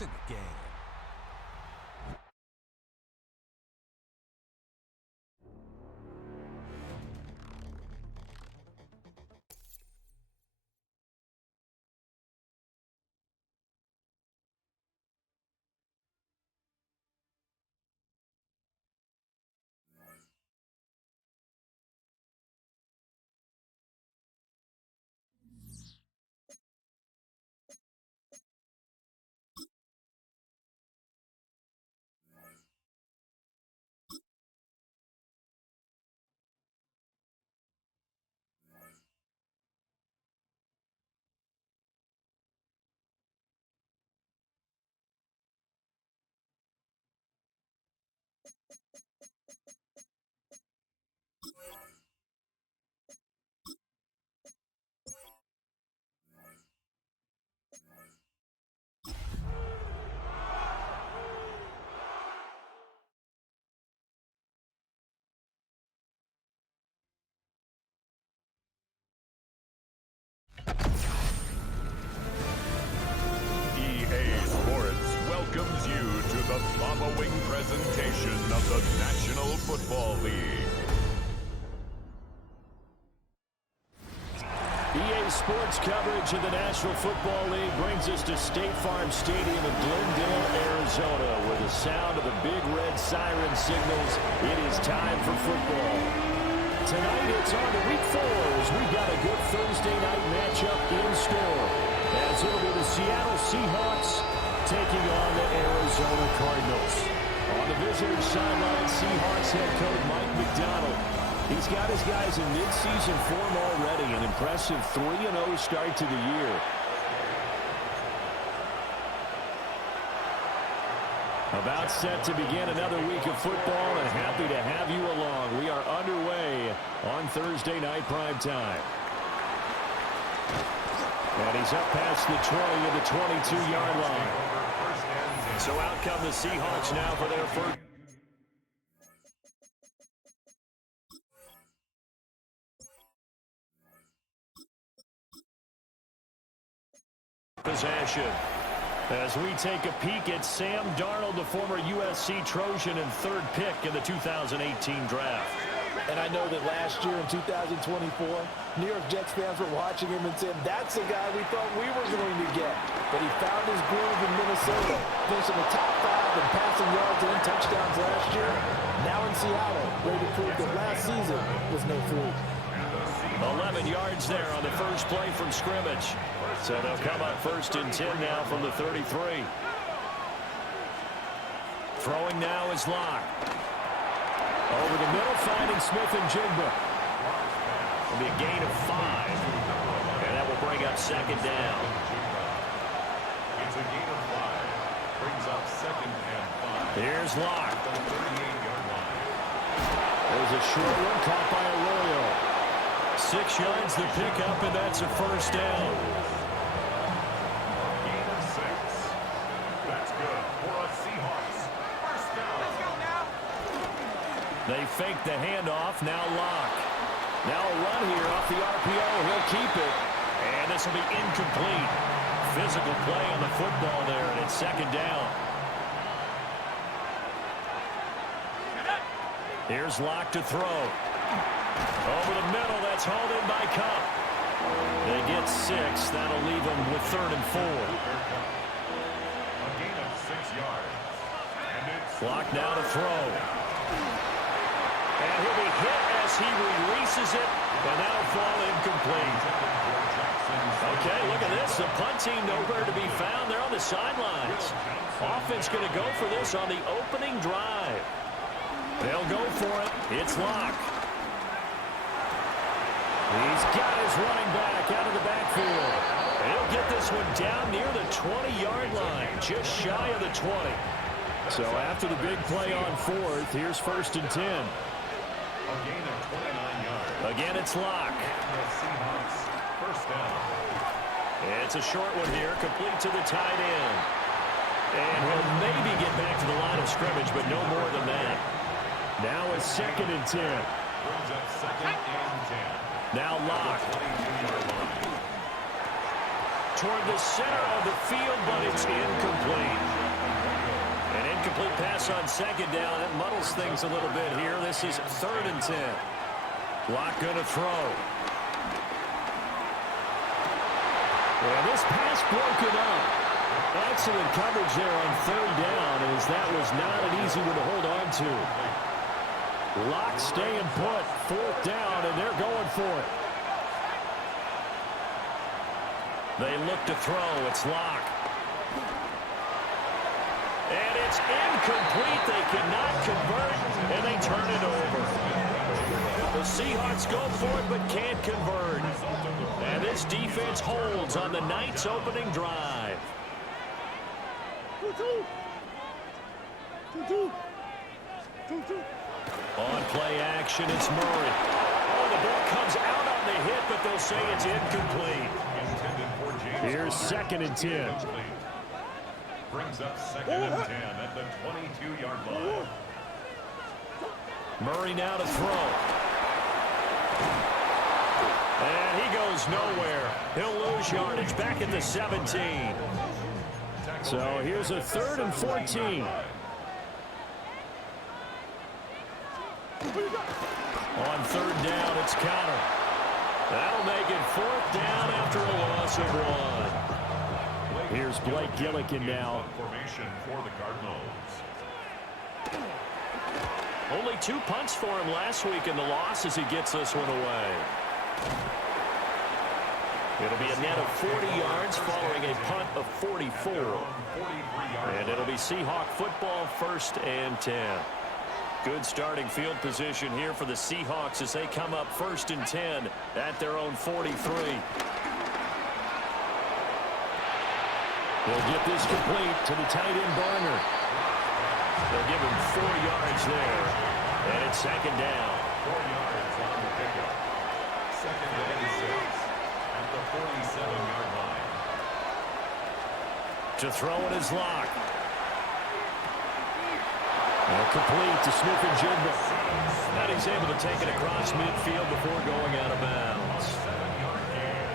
in the game. Welcomes you to the following presentation of the National Football League. EA Sports coverage of the National Football League brings us to State Farm Stadium in Glendale, Arizona, where the sound of the big red siren signals it is time for football. Tonight it's on to Week 4 as we've got a good Thursday night matchup in store, as it'll be the Seattle Seahawks taking on the Arizona Cardinals. On the visitor's sideline, Seahawks head coach Mike McDonald. He's got his guys in mid-season form already, an impressive 3-0 start to the year. About set to begin another week of football, and happy to have you along. We are underway on Thursday night primetime. And he's up past the 20 to the 22-yard line. So out come the Seahawks now for their first possession. As we take a peek at Sam Darnold, the former USC Trojan and third pick in the 2018 draft. And I know that last year in 2024, New York Jets fans were watching him and said, that's the guy we thought we were going to get. But he found his groove in Minnesota, finishing the top 5 in passing yards and touchdowns last year. Now in Seattle, ready to prove that last season was no fluke. 11 yards there on the first play from scrimmage. So they'll come up 1st and 10 now from the 33. Throwing now is Locke. Over the middle, finding Smith and Jigba. It'll be a gain of 5. And that will bring up 2nd down. It's a gain of 5. Brings up 2nd and 5. Here's Locke. The 38-yard line. There's a short one caught by Arroyo. 6 yards the pickup, and that's a 1st down. Gain of 6. That's good for a Seahawks. 1st down. Let's go now. They fake the handoff. Now Locke. Now a run here off the RPO. He'll keep it. And this will be incomplete. Physical play on the football there, and it's 2nd down. Here's Locke to throw. Over the middle, that's hauled in by Cup. They get 6. That'll leave them with 3rd and 4. A gain of 6 yards. And it's Locke now to throw. And he'll be hit as he releases it, and that'll fall incomplete. Okay, look at this. The punt team nowhere to be found. They're on the sidelines. Offense going to go for this on the opening drive. They'll go for it. It's Locke. He's got his running back out of the backfield. He'll get this one down near the 20-yard line, just shy of the 20. So after the big play on 4th, here's 1st and 10. a gain of 29 yards. Again, it's Locke. The Seahawks. 1st down. It's a short one here, complete to the tight end. And he'll maybe get back to the line of scrimmage, but no more than that. Now it's 2nd and 10. Brings up 2nd and 10. Now Locke. toward the center of the field, but it's incomplete. An incomplete pass on second down. It muddles things a little bit here. This is 3rd and 10. Locke going to throw. And this pass broken up. Excellent coverage there on 3rd down, as that was not an easy one to hold on to. Locke staying put. 4th down, and they're going for it. They look to throw. It's Locke. And it's incomplete. They cannot convert, and they turn it over. The Seahawks go for it, but can't convert. And this defense holds on the Knights' opening drive. On play action, it's Murray. Oh, the ball comes out on the hit, but they'll say it's incomplete. Here's 2nd and 10. Brings up 2nd and 10 at the 22-yard line. Murray now to throw. And he goes nowhere. He'll lose yardage back at the 17. So here's a 3rd and 14. On 3rd down, it's Connor. That'll make it 4th down after a loss of 1. Here's Blake Gillikin now. Formation for the Cardinals. Only 2 punts for him last week in the loss as he gets this one away. It'll be a net of 40 yards following a punt of 44. And it'll be Seahawk football, 1st and 10. Good starting field position here for the Seahawks as they come up 1st and 10 at their own 43. They'll get this complete to the tight end Barner. They'll give him 4 yards there. And it's 2nd down. 4 yards on the pickup. 2nd and 6 at the 47-yard line. To throw it is Locke. Complete to Smith-Njigba. And he's able to take it across midfield before going out of bounds. 7-yard gain.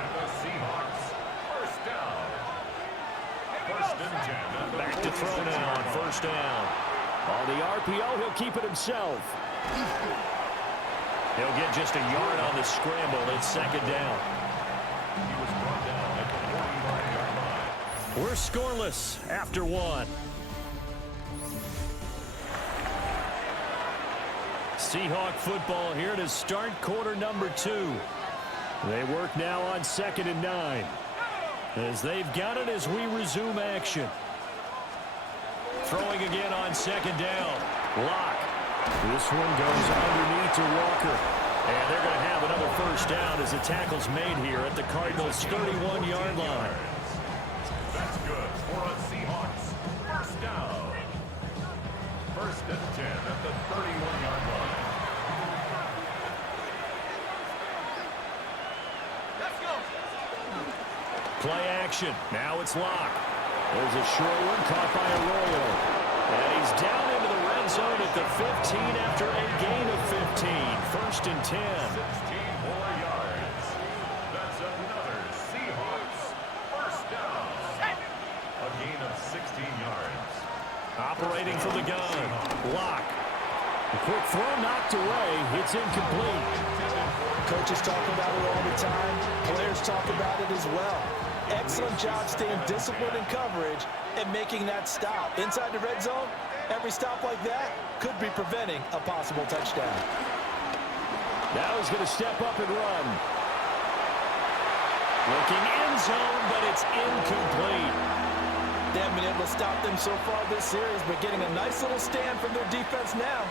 And the Seahawks, 1st down. 1st and 10. Back to throw now on 1st down. On the RPO, he'll keep it himself. He'll get just a yard on the scramble. It's 2nd down. He was brought down at the 45-yard line. We're scoreless after 1. Seahawk football here to start quarter number 2. They work now on 2nd and 9. As they've got it as we resume action. Throwing again on 2nd down. Locke. This one goes underneath to Walker. And they're going to have another 1st down as the tackle's made here at the Cardinals' 31-yard line. That's good for a Seahawks 1st down. 1st and 10 at the 31-yard line. Play action. Now it's Locke. There's a short one caught by Arroyo. And he's down into the red zone at the 15 after a gain of 15. 1st and 10. 16 more yards. That's another Seahawks 1st down. A gain of 16 yards. Operating from the gun. Locke. A quick throw knocked away. It's incomplete. Coaches talk about it all the time. Players talk about it as well. Excellent job staying disciplined in coverage and making that stop. Inside the red zone, every stop like that could be preventing a possible touchdown. Now he's going to step up and run. Looking end zone, but it's incomplete. They haven't been able to stop them so far this series, but getting a nice little stand from their defense now.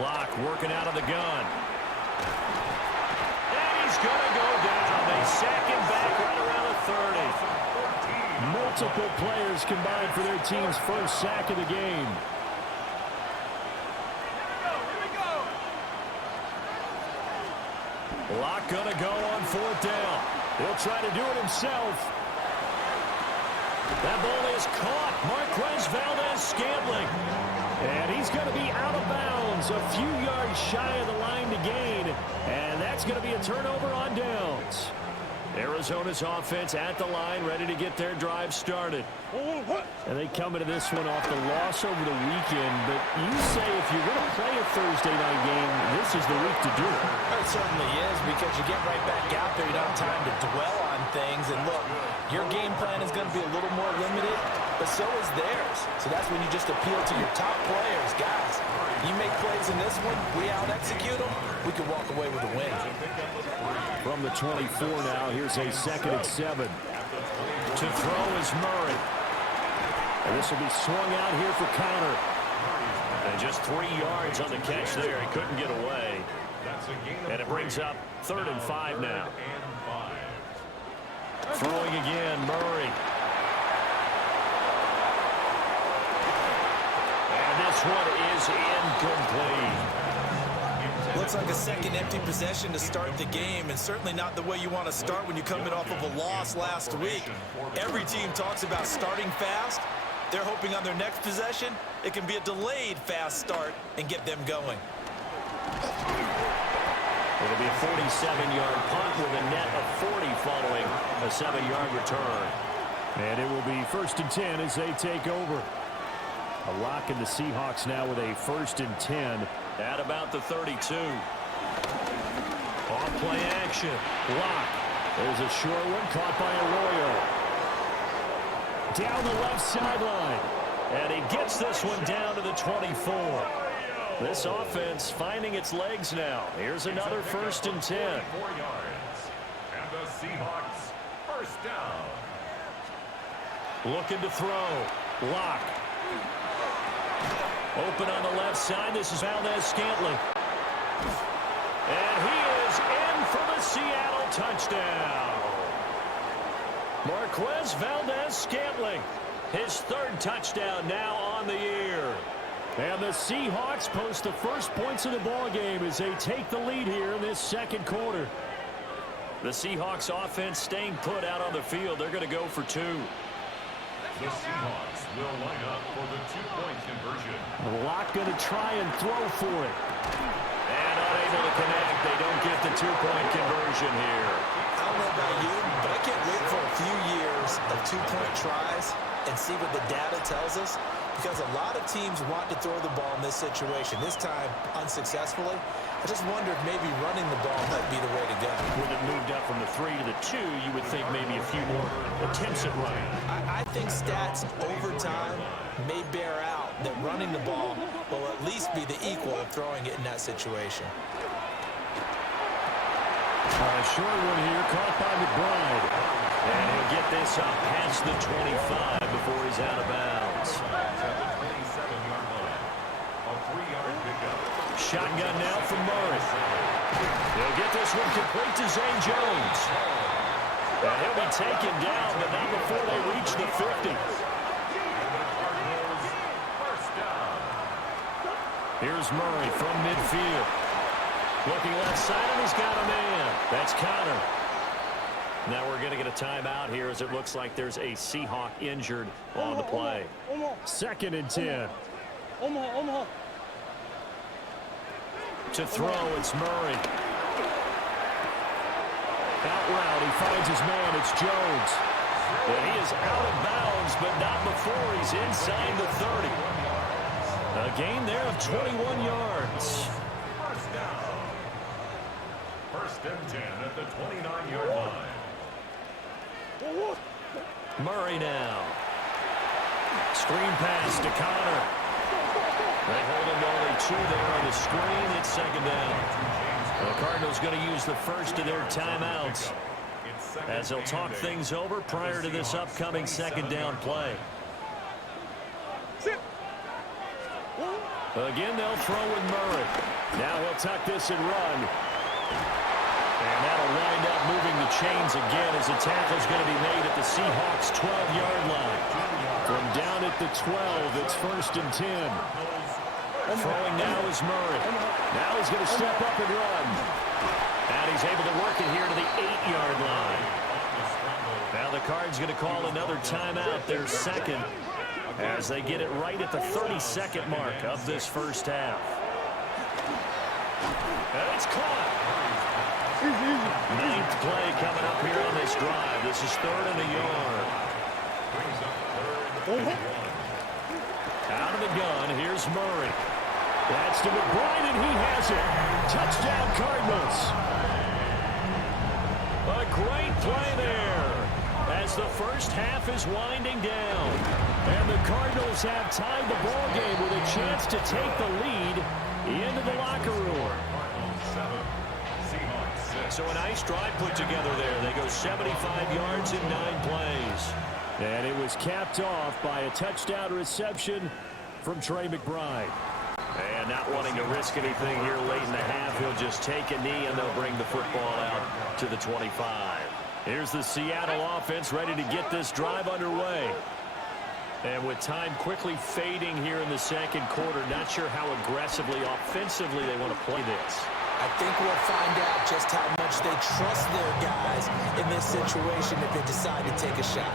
Locke working out of the gun. And he's going to go down. They sack him back right around the 30. Multiple players combined for their team's 1st sack of the game. Locke going to go on 4th down. He'll try to do it himself. That ball is caught. Marquez Valdez-Scantling. And he's going to be out of bounds, a few yards shy of the line to gain. And that's going to be a turnover on downs. Arizona's offense at the line, ready to get their drive started. And they come into this one off the loss over the weekend. But you say if you're going to play a Thursday night game, this is the week to do it. It certainly is, because you get right back out there. You don't have time to dwell on things. And look, your game plan is going to be a little more limited, but so is theirs. So that's when you just appeal to your top players. Guys, you make plays in this one, we out-execute them, we can walk away with a win. From the 24 now, here's a 2nd and 7. To throw is Murray. And this will be swung out here for Connor. And just 3 yards on the catch there. He couldn't get away. And it brings up 3rd and 5 now. Throwing again, Murray. And this one is incomplete. Looks like a second empty possession to start the game, and certainly not the way you want to start when you're coming off of a loss last week. Every team talks about starting fast. They're hoping on their next possession it can be a delayed fast start and get them going. It'll be a 47-yard punt with a net of 40 following a 7-yard return. And it will be 1st and 10 as they take over. A lock in the Seahawks now with a 1st and 10 at about the 32. Off play action. Lock. There's a short one caught by Arroyo. Down the left sideline. And he gets this one down to the 24. This offense finding its legs now. Here's another 1st and 10. 4 yards. And the Seahawks first down. Looking to throw. Lock. Open on the left side. This is Valdez-Scantling. And he is in for the Seattle touchdown. Marquez Valdez-Scantling. His 3rd touchdown now on the year. And the Seahawks post the first points of the ball game as they take the lead here in this 2nd quarter. The Seahawks offense staying put out on the field. They're going to go for 2. The Seahawks will line up for the 2-point conversion. Lock going to try and throw for it. And unable to connect. They don't get the 2-point conversion here. I don't know about you, but I can't wait for a few years of 2-point tries and see what the data tells us, because a lot of teams want to throw the ball in this situation. This time, unsuccessfully. I just wonder if maybe running the ball might be the way to go. With it moved up from the 3 to the 2, you would think maybe a few more attempts at running. I think stats over time may bear out that running the ball will at least be the equal of throwing it in that situation. A short one here, caught by McBride. And he'll get this up past the 25 before he's out of bounds. At the 27-yard line. A 3-yard pickup. Shotgun now from Murray. He'll get this one complete to Zay Jones. And he'll be taken down, but not before they reach the 50. First down. Here's Murray from midfield. Looking left side, and he's got a man. That's Connor. Now we're going to get a timeout here as it looks like there's a Seahawk injured on the play. 2nd and 10. To throw, it's Murray. Out route, he finds his man. It's Jones. And he is out of bounds, but not before he's inside the 30. A gain there of 21 yards. First down. 1st and 10 at the 29-yard line. Murray now. Screen pass to Connor. They hold him to only 2 there on the screen. It's 2nd down. The Cardinals going to use the first of their timeouts as they'll talk things over prior to this upcoming 2nd down play. Again, they'll throw with Murray. Now he'll tuck this and run. And that'll wind up moving the chains again as the tackle's going to be made at the Seahawks' 12-yard line. From down at the 12, it's 1st and 10. Throwing now is Murray. Now he's going to step up and run. And he's able to work it here to the 8-yard line. Now the Cards going to call another timeout, their 2nd. as they get it right at the 32nd mark of this first half. And it's caught. Ninth play coming up here on this drive. This is 3rd and a yard. Out of the gun, here's Murray. That's to McBride, and he has it. Touchdown, Cardinals. A great play there as the first half is winding down. And the Cardinals have tied the ball game with a chance to take the lead into the locker room. So a nice drive put together there. They go 75 yards in 9 plays. And it was capped off by a touchdown reception from Trey McBride. And not wanting to risk anything here late in the half, he'll just take a knee and they'll bring the football out to the 25. Here's the Seattle offense ready to get this drive underway. And with time quickly fading here in the second quarter, not sure how aggressively, offensively they want to play this. I think we'll find out just how much they trust their guys in this situation if they decide to take a shot.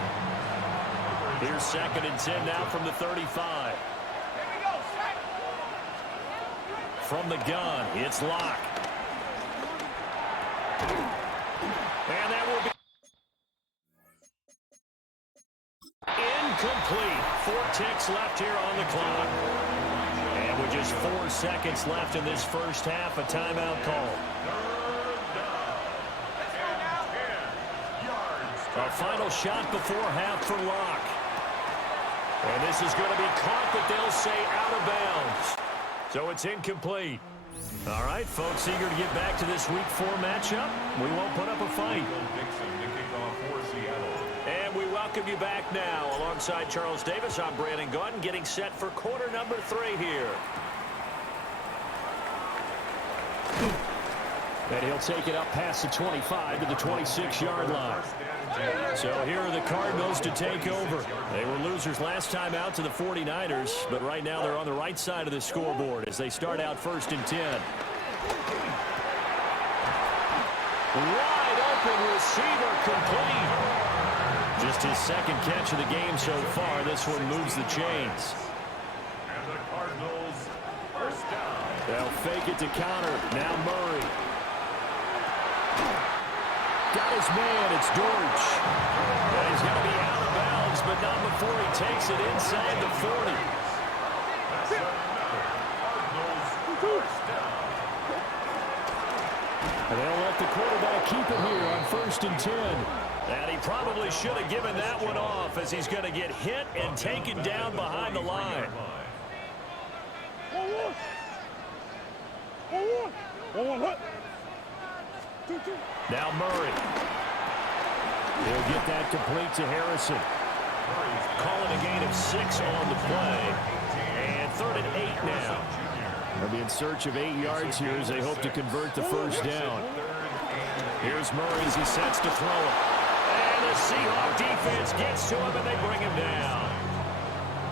Here's 2nd and 10 now from the 35. From the gun, it's Locke. And that will be incomplete. 4 ticks left here on the clock. And with just 4 seconds left in this first half, a timeout call. A final shot before half for Locke. And this is going to be caught, but they'll say out of bounds. So it's incomplete. All right, folks, eager to get back to this Week 4 matchup. We won't put up a fight. And we welcome you back now. Alongside Charles Davis, I'm Brandon Gaudin, getting set for quarter number 3 here. And he'll take it up past the 25 to the 26-yard line. So here are the Cardinals to take over. They were losers last time out to the 49ers, but right now they're on the right side of the scoreboard as they start out 1st and 10. Wide open receiver complete. Just his 2nd catch of the game so far. This one moves the chains. And the Cardinals first down. They'll fake it to counter. Now Murray. Got his man, it's Dortch. And he's going to be out of bounds, but not before he takes it inside the 40. And they'll let the quarterback keep it here on 1st and 10. And he probably should have given that one off as he's going to get hit and taken down behind the line. Now Murray. He'll get that complete to Harrison. Calling a gain of 6 on the play. And 3rd and 8 now. They'll be in search of 8 yards here as they hope to convert the first down. Here's Murray as he sets to throw it. And the Seahawks defense gets to him and they bring him down.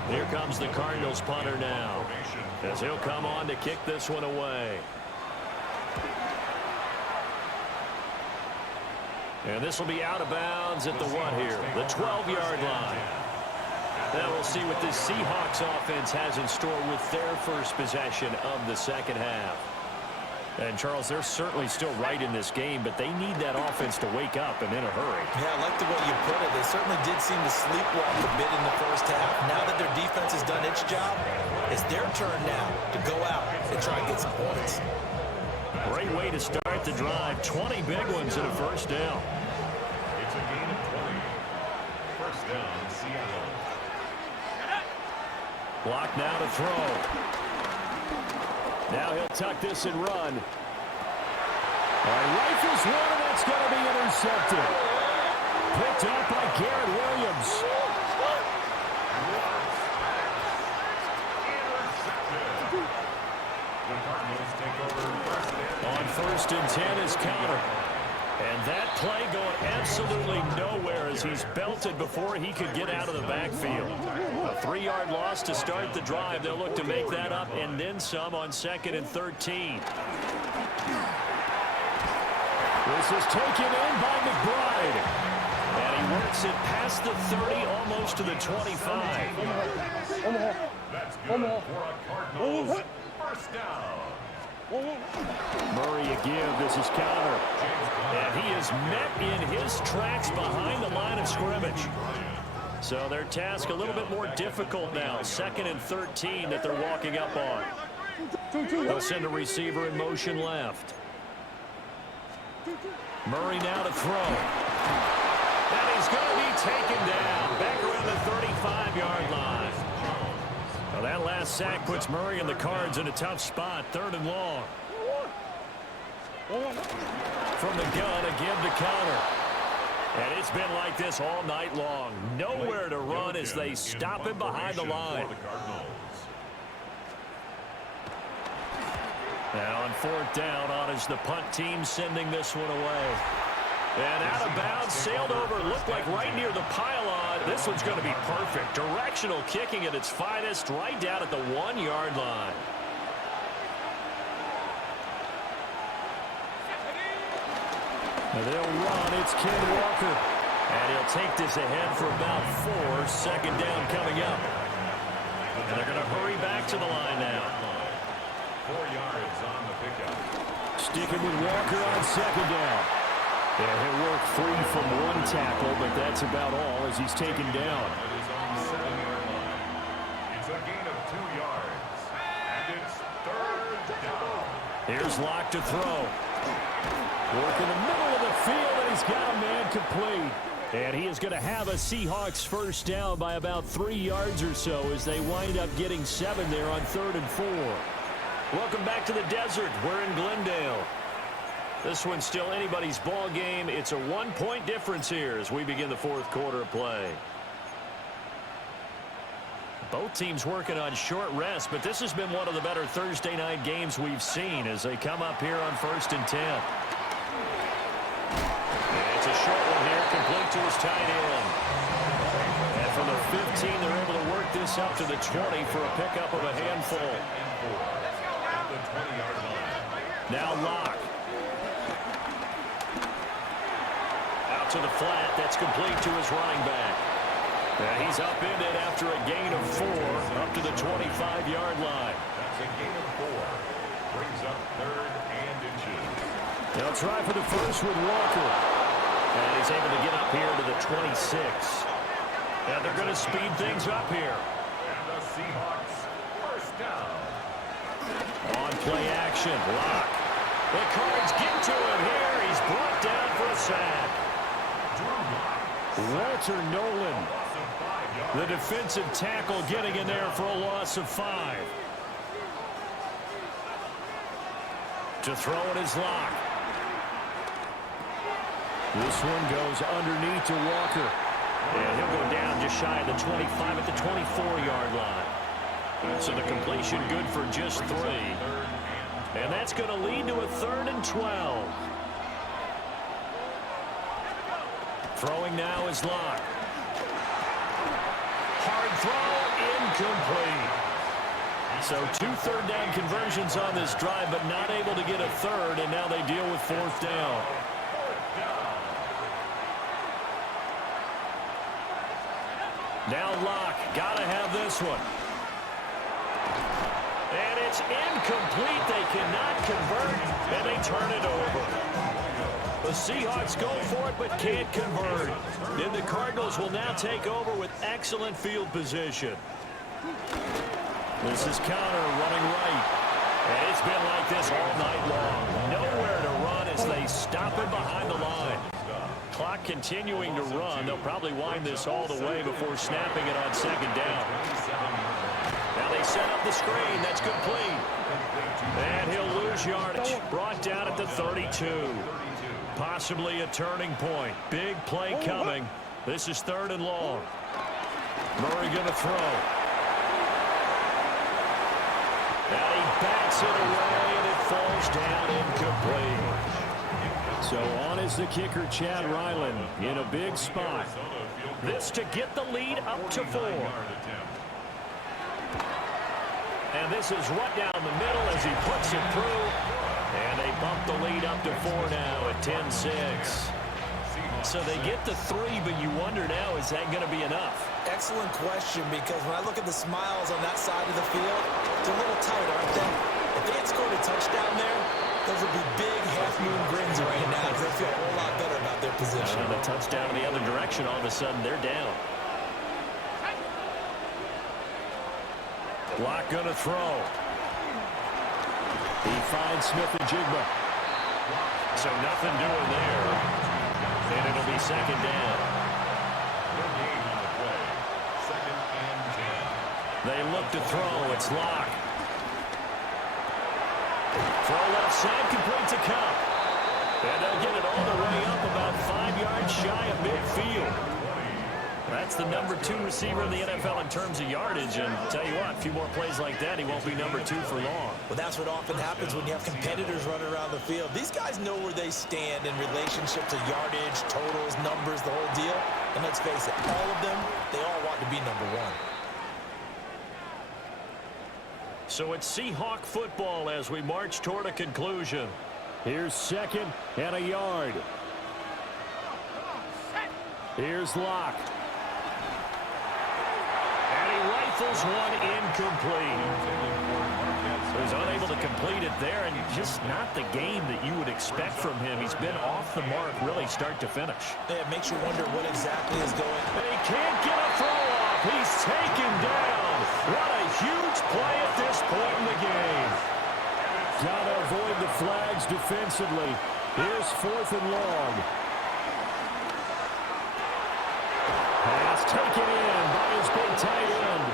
Here comes the Cardinals punter now, as he'll come on to kick this one away. And this will be out of bounds at the what here? The 12-yard line. Now we'll see what this Seahawks offense has in store with their first possession of the second half. And, Charles, they're certainly still right in this game, but they need that offense to wake up and in a hurry. Yeah, I like the way you put it. They certainly did seem to sleepwalk a bit in the first half. Now that their defense has done its job, it's their turn now to go out and try and get some points. Great way to start the drive. 20 big ones and a first down. It's a gain of 20. First down, Seattle. Block now to throw. Now he'll tuck this and run. Rifles one, and that's going to be intercepted. Picked up by Garrett Williams. On 1st and 10 is counter. And that play going absolutely nowhere as he's belted before he could get out of the backfield. A 3-yard loss to start the drive. They'll look to make that up and then some on 2nd and 13. This is taken in by McBride. And he works it past the 30, almost to the 25. That's good for a Cardinals first down. Murray a give. This is counter. And he is met in his tracks behind the line of scrimmage. So their task a little bit more difficult now. 2nd and 13 that they're walking up on. They'll send a receiver in motion left. Murray now to throw. And he's going to be taken down back around the 35-yard line. Well, that last sack puts Murray and the Cards in a tough spot. 3rd and long. From the gun, a give to counter. And it's been like this all night long. Nowhere to run as they stop him behind the line. Now on 4th down, on is the punt team sending this one away. And out of bounds, sailed over, looked like right near the pylon. This one's going to be perfect. Directional kicking at its finest, right down at the 1-yard line. And they'll run. It's Ken Walker. And he'll take this ahead for about 4. 2nd down coming up. And they're going to hurry back to the line now. 4 yards on the pickup. Sticking with Walker on 2nd down. Yeah, he'll work free from 1 tackle, but that's about all as he's taken down. It is on the 7-yard line. It's a gain of 2 yards. And it's 3rd down. Here's Locke to throw. Work in the middle of the field, and he's got a man complete. And he is going to have a Seahawks first down by about 3 yards or so as they wind up getting 7 there on 3rd and 4. Welcome back to the desert. We're in Glendale. This one's still anybody's ball game. It's a 1-point difference here as we begin the 4th quarter of play. Both teams working on short rest, but this has been one of the better Thursday night games we've seen as they come up here on 1st and 10. And it's a short one here, complete to his tight end. And from the 15, they're able to work this up to the 20 for a pickup of a handful. At the 20-yard line. Now Locke. Out to the flat. That's complete to his running back. And he's upended after a gain of 4 up to the 25-yard line. That's a gain of 4. Brings up 3rd and inches. They'll try for the first with Walker. And he's able to get up here to the 26. And they're going to speed things up here. And the Seahawks first down. On play action, Locke. The Cards get to him here. He's brought down for a sack. Walter Nolan, the defensive tackle, getting in there for a loss of 5. To throw it is Locke. This one goes underneath to Walker. And he'll go down just shy of the 25 at the 24-yard line. So the completion good for just 3. And that's going to lead to a 3rd and 12. Throwing now is Locke. Hard throw, incomplete. So 2 third down conversions on this drive, but not able to get a 3rd, and now they deal with 4th down. Now Locke, gotta have this one. And it's incomplete. They cannot convert, and they turn it over. The Seahawks go for it, but can't convert. And the Cardinals will now take over with excellent field position. This is counter running right. And it's been like this all night long. Nowhere to run as they stop him behind the line. Clock continuing to run. They'll probably wind this all the way before snapping it on 2nd down. Now they set up the screen. That's complete. And he'll lose yardage. Brought down at the 32. Possibly a turning point. Big play coming. This is 3rd and long. Murray going to throw. And he backs it away, and it falls down incomplete. So on is the kicker, Chad Ryland, in a big spot. This to get the lead up to 4. And this is right down the middle as he puts it through. And they bump the lead up to 4 now at 10-6. So they get the 3, but you wonder now, is that going to be enough? Excellent question, because when I look at the smiles on that side of the field, they're a little tight, aren't they? If they had scored a touchdown there, those would be big half-moon grins right now because they feel a whole lot better about their position. And a touchdown in the other direction, all of a sudden they're down. Block gonna throw. He finds Smith and Jigba. So nothing doing there. And it'll be second down. They look to throw. It's Locke. Throw left side, complete to Cup. And they'll get it all the way up about 5 yards shy of midfield. That's the number 2 receiver in the NFL in terms of yardage. And tell you what, a few more plays like that, he won't be number 2 for long. Well, that's what often happens when you have competitors running around the field. These guys know where they stand in relationship to yardage, totals, numbers, the whole deal. And let's face it, all of them, they all want to be number 1. So it's Seahawk football as we march toward a conclusion. Here's second and a yard. Here's Locke. And he rifles one incomplete. He was unable to complete it there, and just not the game that you would expect from him. He's been off the mark really start to finish. Yeah, it makes you wonder what exactly is going on. And he can't get a throw off. He's taken down. What a huge play at this point in the game. Got to avoid the flags defensively. Here's 4th and long. Pass taken in by his big tight end.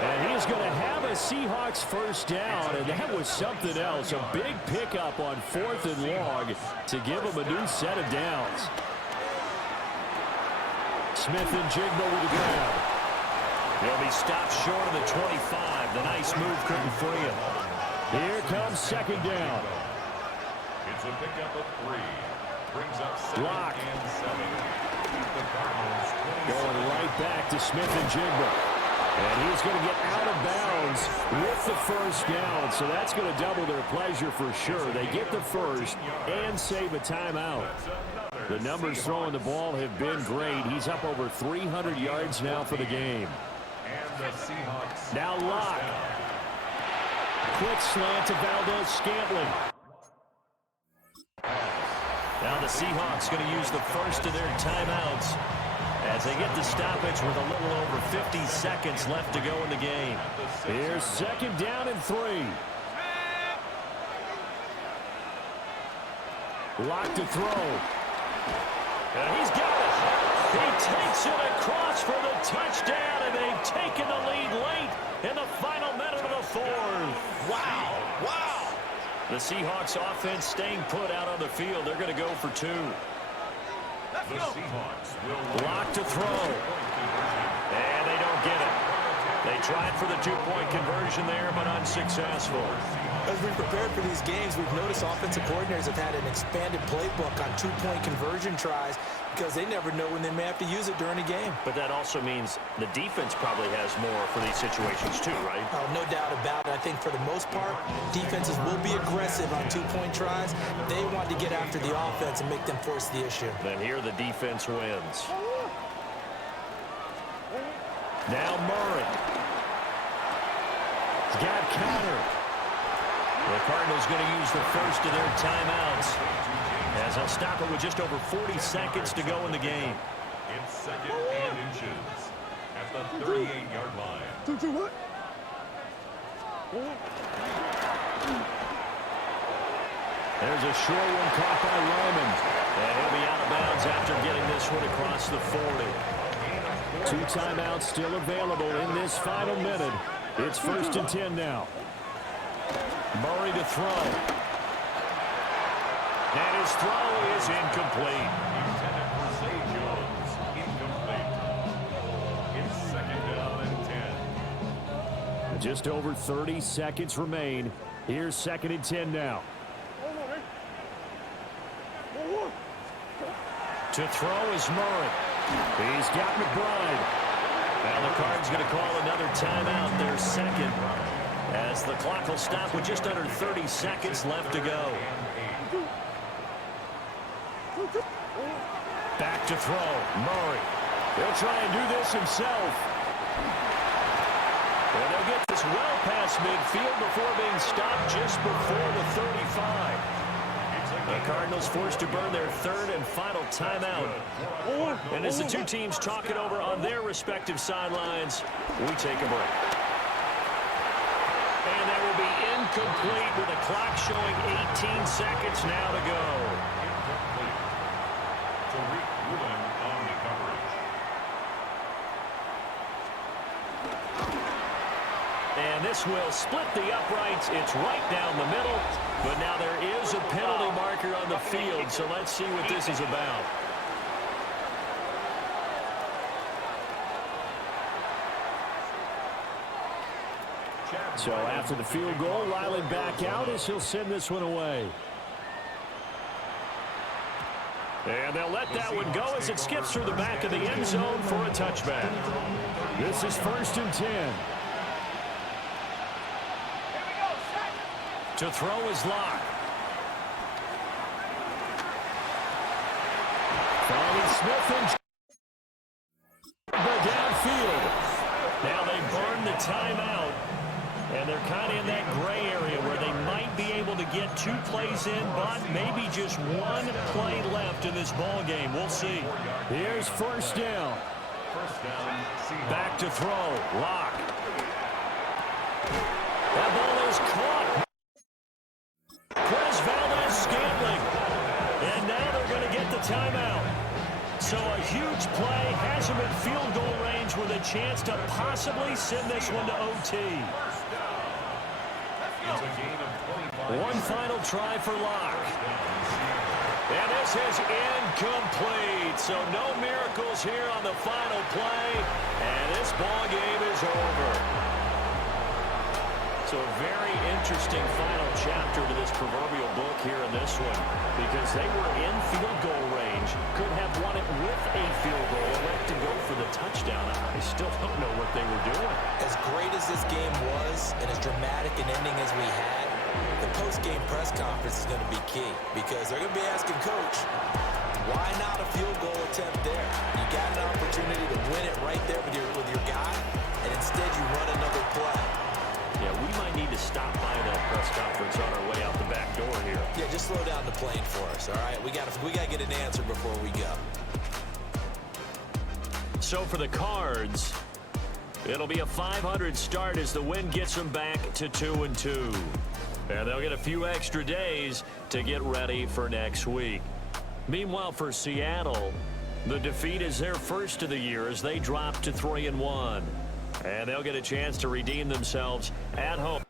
And he's going to have a Seahawks first down, and that was something else. A big pickup on 4th and long to give him a new set of downs. Smith and Jigba with the grab. He'll be stopped short of the 25. The nice move couldn't free him. Here comes second down. It's a pickup of 3. Brings up 2nd Locke. and 7. The Cardinals Going right back to Smith and Jigba. And he's going to get out of bounds with the first down. So that's going to double their pleasure for sure. They get the first and save a timeout. The numbers throwing the ball have been great. He's up over 300 yards now for the game. And the Seahawks. Now Locke. Quick slant to Valdez-Scantling. Now the Seahawks going to use the first of their timeouts as they get the stoppage with a little over 50 seconds left to go in the game. Here's second down and 3. Locke to throw. And he's got it. He takes it across for the touchdown, and they've taken the lead late in the final minute of the 4th. Wow, wow. The Seahawks offense staying put out on the field. They're going to go for 2. The Seahawks will Locke to throw. And they don't get it. They tried for the 2-point conversion there, but unsuccessful. As we've prepared for these games, we've noticed offensive coordinators have had an expanded playbook on 2-point conversion tries because they never know when they may have to use it during a game. But that also means the defense probably has more for these situations too, right? Oh, no doubt about it. I think for the most part, defenses will be aggressive on 2-point tries. They want to get after the offense and make them force the issue. Then here the defense wins. Now Murray. He's got Connor. The Cardinals going to use the first of their timeouts as they'll stop it with just over 40 seconds to go in the game. It's 2nd and inches at the 38-yard line. There's a short one caught by Lyman. And he'll be out of bounds after getting this one across the 40. 2 timeouts still available in this final minute. It's 1st and 10 now. Murray to throw. And his throw is incomplete. Intended for Zay Jones. Incomplete. It's 2nd down and 10. Just over 30 seconds remain. Here's 2nd and 10 now. To throw is Murray. He's got McBride. Now the Cards going to call another timeout, their second, as the clock will stop with just under 30 seconds left to go. Back to throw, Murray. He'll try and do this himself. And they'll get this well past midfield before being stopped just before the 35. The Cardinals forced to burn their third and final timeout. And as the two teams talk it over on their respective sidelines, we take a break. And that will be incomplete with the clock showing 18 seconds now to go. Incomplete. Tariq Woolen on the coverage. And this will split the uprights. It's right down the middle. But now there is a penalty marker on the field, so let's see what this is about. So after the field goal, Riley back out as he'll send this one away. And they'll let that one go as it skips through the back of the end zone for a touchback. This is 1st and 10. To throw is Locke. Finding Smith and downfield. Now they burn the timeout, and they're kind of in that gray area where they might be able to get 2 plays in, but maybe just 1 play left in this ball game. We'll see. Here's 1st down. Back to throw. Locke. That ball is caught. Scantling. And now they're going to get the timeout. So a huge play has him in field goal range with a chance to possibly send this one to OT. One final try for Locke. And this is incomplete. So no miracles here on the final play. And this ball game is over. So a very interesting final chapter to this proverbial book here in this one, because they were in field goal range, could have won it with a field goal, elect to go for the touchdown. I still don't know what they were doing. As great as this game was and as dramatic an ending as we had, the post-game press conference is going to be key, because they're going to be asking Coach, why not a field goal attempt there? You got an opportunity to win it right there with your guy, and instead you run another play. Yeah, we might need to stop by that press conference on our way out the back door here. Yeah, just slow down the plane for us, all right? We got to get an answer before we go. So for the Cards, it'll be a .500 start as the win gets them back to 2-2. And they'll get a few extra days to get ready for next week. Meanwhile, for Seattle, the defeat is their first of the year as they drop to 3-1. And they'll get a chance to redeem themselves at home.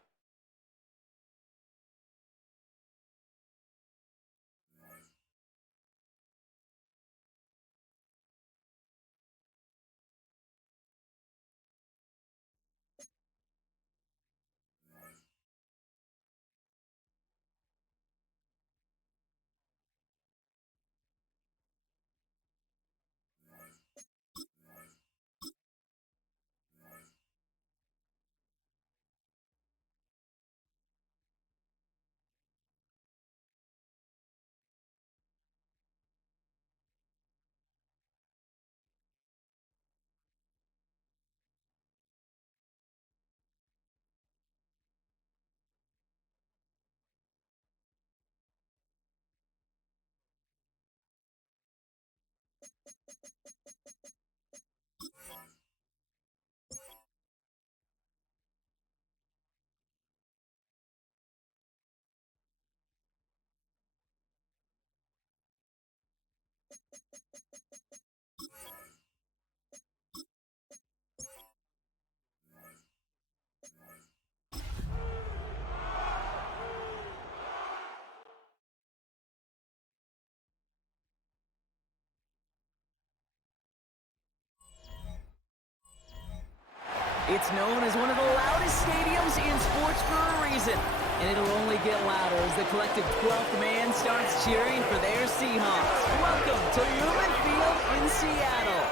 It's known as one of the loudest stadiums in sports for a reason. And it'll only get louder as the collective 12th man starts cheering for their Seahawks. Welcome to Lumen Field in Seattle.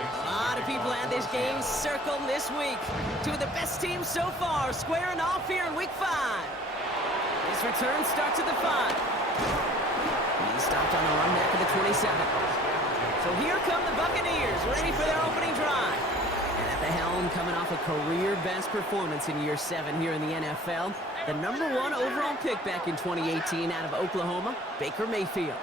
A lot of people at this game circled this week. Two of the best teams so far squaring off here in Week 5. This return starts at the 5. He stopped on the run back of the 27. So here come the Buccaneers, ready for their opening drive. And at the helm, coming off a career-best performance in year 7 here in the NFL, the #1 overall pick back in 2018 out of Oklahoma, Baker Mayfield.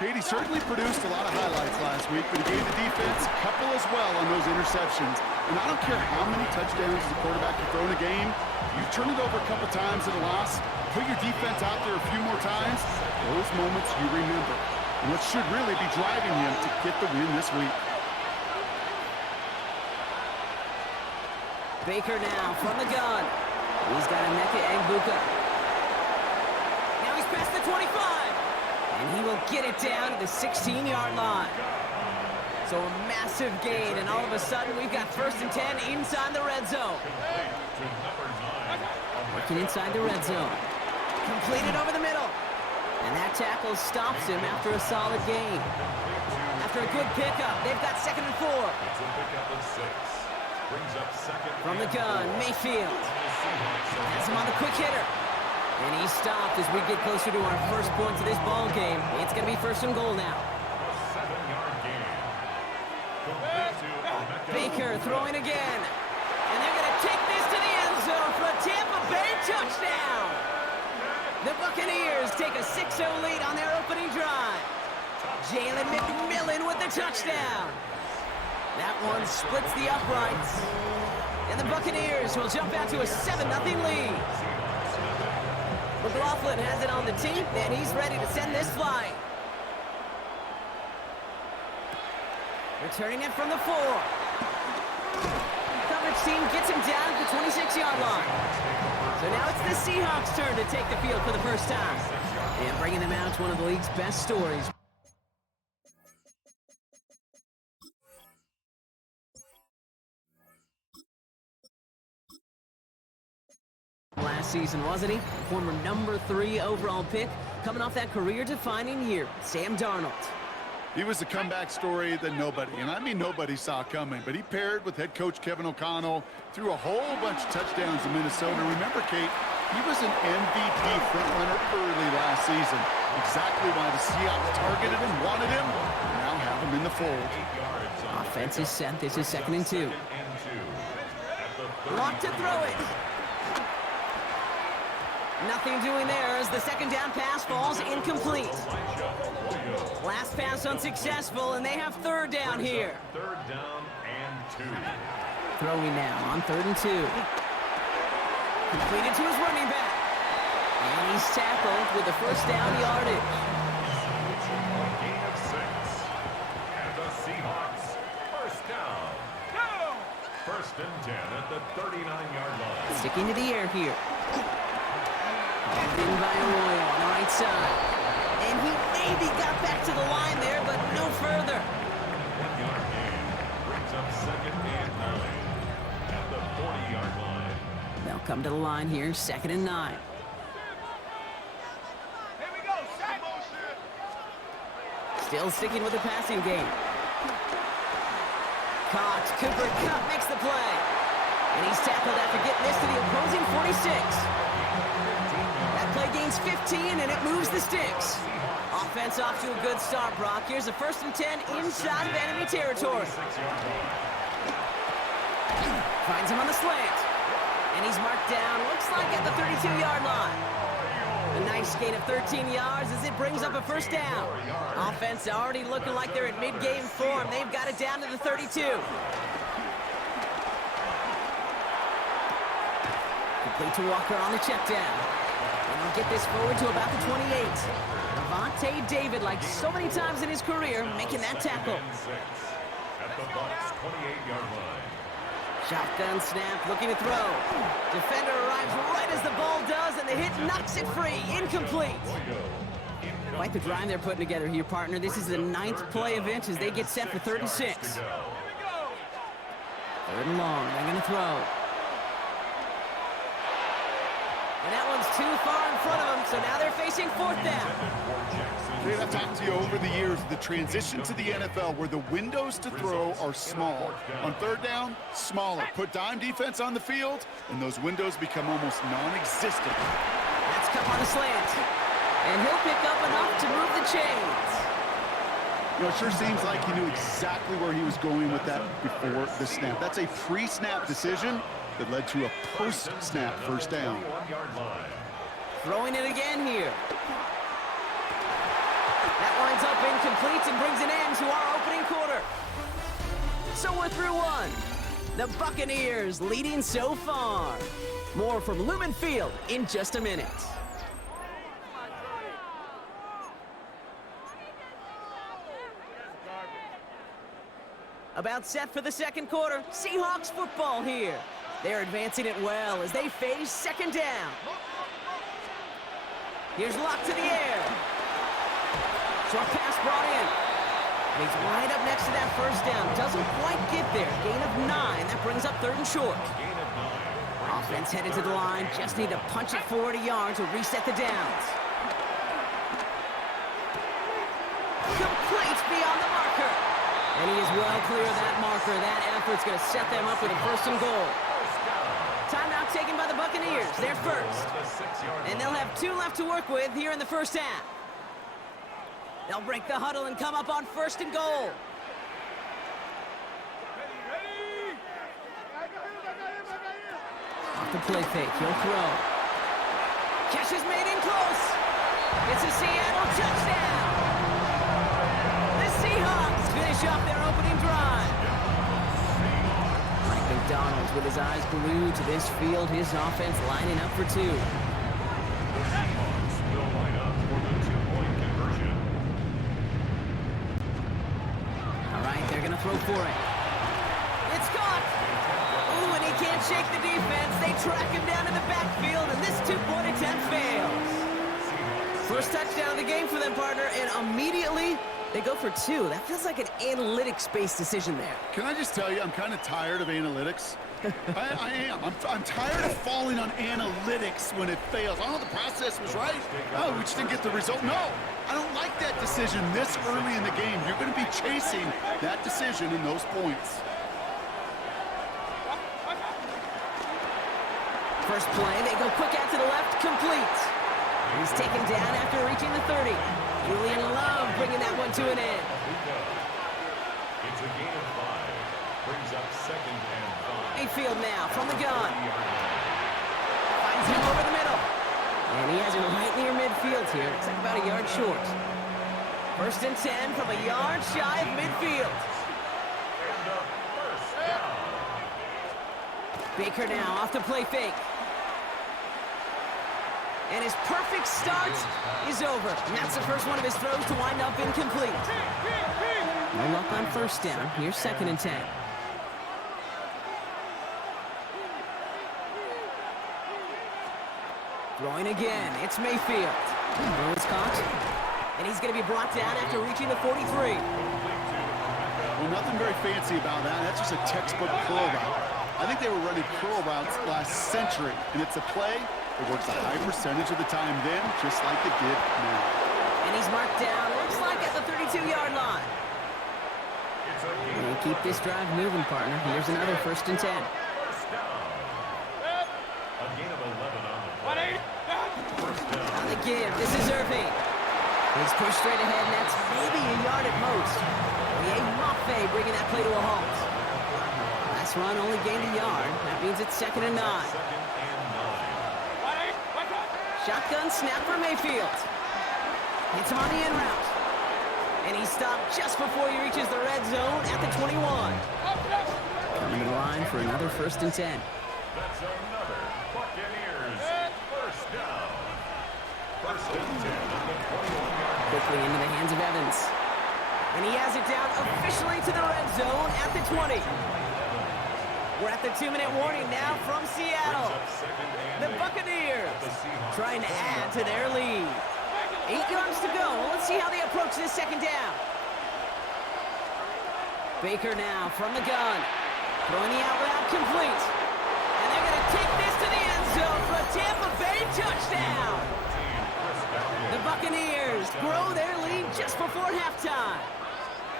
Katie certainly produced a lot of highlights last week, but he gave the defense a couple as well on those interceptions. And I don't care how many touchdowns the quarterback can throw in a game, you turn it over a couple times in a loss, put your defense out there a few more times, those moments you remember. And what should really be driving him to get the win this week. Baker now from the gun. He's got Emeka Egbuka. Now he's past the 25. And he will get it down to the 16-yard line. So a massive gain, and all of a sudden we've got 1st and 10 inside the red zone. Working inside the red zone. Completed over the middle. And that tackle stops him after a solid gain. After a good pickup, they've got 2nd and 4. From the gun, Mayfield. Has him on the quick hitter. And he stopped as we get closer to our first points of this ball game. It's going to be 1st and goal now. Baker throwing again. And they're going to take this to the end zone for a Tampa Bay touchdown. The Buccaneers take a 6-0 lead on their opening drive. Jalen McMillan with the touchdown. That one splits the uprights. And the Buccaneers will jump out to a 7-0 lead. McLaughlin has it on the team, and he's ready to send this flying. Returning it from the 4. Coverage team gets him down to the 26-yard line. So now it's the Seahawks' turn to take the field for the first time. And bringing them out to one of the league's best stories. Last season, wasn't he? Former #3 overall pick, coming off that career-defining year, Sam Darnold. He was a comeback story that nobody, and I mean nobody, saw coming. But he paired with head coach Kevin O'Connell, threw a whole bunch of touchdowns in Minnesota. Remember, Kate, he was an MVP frontrunner early last season. Exactly why the Seahawks targeted him, wanted him, and now have him in the fold. Offense is set. This is 2nd and 2. Lock to throw it. Nothing doing there as the 2nd down pass falls incomplete. Last pass unsuccessful, and they have 3rd down here. 3rd down and 2. Throwing now on 3rd and 2. Completed to his running back. And he's tackled with the 1st down yardage. Gain of 6. And the Seahawks, 1st down. 1st and 10 at the 39-yard line. Sticking to the air here. In by Arroyo on the right side. And he maybe got back to the line there, but no further. 1-yard gain brings up 2nd and 9 at the 40-yard line. They'll come to the line here, 2nd and 9. Here we go, set. Still sticking with the passing game. Caught. Cooper Kupp makes the play. And he's tackled after getting this to the opposing 46. Play gains 15, and it moves the sticks. Offense off to a good start, Brock. Here's a 1st and 10 inside of enemy territory. Finds him on the slant. And he's marked down, looks like at the 32-yard line. A nice gain of 13 yards as it brings up a 1st down. Offense already looking like they're in mid-game form. They've got it down to the 32. Complete to Walker on the check down. And he'll get this forward to about the 28. Avonte David, like so many times in his career, making that tackle. At the Bucs 28-yard line. Shotgun snap, looking to throw. Defender arrives right as the ball does, and the hit knocks it free. Incomplete. Quite the drive they're putting together here, partner. This is the 9th play of inch as they get set for 3rd and 6. 3rd and long, they're going to throw. And that one's too far in front of them, so now they're facing 4th down. I've talked to you over the years, the transition to the NFL where the windows to throw are small. On 3rd down, smaller. Put dime defense on the field, and those windows become almost non-existent. That's cup on a slant. And he'll pick up enough to move the chains. You know, it sure seems like he knew exactly where he was going with that before the snap. That's a pre-snap decision that led to a post-snap first down. Throwing it again here. That winds up incomplete and brings an end to our opening quarter. So we're through one. The Buccaneers leading so far. More from Lumen Field in just a minute. About set for the second quarter. Seahawks football here. They're advancing it well as they face second down. Here's Luck to the air. Short pass brought in. And he's right up next to that first down. Doesn't quite get there. Gain of 9. That brings up 3rd and short. Offense headed to the line. Just need to punch it 40 yards to reset the downs. Complete beyond the marker. And he is well clear of that marker. That effort's going to set them up with a 1st and goal. Timeout taken by the Buccaneers. They're first. And they'll have 2 left to work with here in the first half. They'll break the huddle and come up on 1st and goal. Off the play fake. He'll throw. Catch is made in close. It's a Seattle touchdown. The Seahawks finish up their opening drive. Mike McDonald with his eyes glued to this field. His offense lining up for 2. The Seahawks will line up for the 2-point conversion. All right, they're going to throw for it. It's caught. Ooh, and he can't shake the defense. They track him down in the backfield, and this 2-point attempt fails. First touchdown of the game for them, partner, and immediately they go for 2. That feels like an analytics-based decision there. Can I just tell you, I'm kind of tired of analytics. I am. I'm tired of falling on analytics when it fails. Oh, the process was right. Oh, we just didn't get the result. No, I don't like that decision this early in the game. You're going to be chasing that decision in those points. First play, they go quick out to the left, complete. He's taken down after reaching the 30. Julian Love bringing that one to an end. It's a gain of 5. Brings up 2nd and 5. Mayfield now from the gun. Finds him over the middle. And he has it right near midfield here. Looks like about a yard short. 1st and 10 from a yard shy of midfield. And a first down. Baker now off the play fake. And his perfect start is over. And that's the first one of his throws to wind up incomplete. No luck on 1st down. Here's 2nd and 10. Throwing again. It's Mayfield. Throw is caught. And he's going to be brought down after reaching the 43. Well, nothing very fancy about that. That's just a textbook curl route. I think they were running curl routes last century, and it's a play that works a high percentage of the time then, just like it did now. And he's marked down, looks like at the 32-yard line. And keep this drive moving, partner. Here's another 1st and 10. First down. A gain of 11 on the play. First down. On the give, this is Irving. He's pushed straight ahead, and that's maybe a yard at most. Mafe bringing that play to a halt. Last run only gained a yard. That means it's 2nd and 9. Shotgun snap for Mayfield. Hits him on the in route. And he stopped just before he reaches the red zone at the 21. Coming to the line for another 1st and 10. That's another Buccaneers first down. 1st and 10 at the 21-yard line. Quickly into the hands of Evans. And he has it down officially to the red zone at the 20. We're at the 2-minute warning now from Seattle. The Buccaneers trying to add to their lead. 8 yards to go. Let's see how they approach this 2nd down. Baker now from the gun. Throwing the out route complete. And they're going to take this to the end zone for a Tampa Bay touchdown. The Buccaneers grow their lead just before halftime.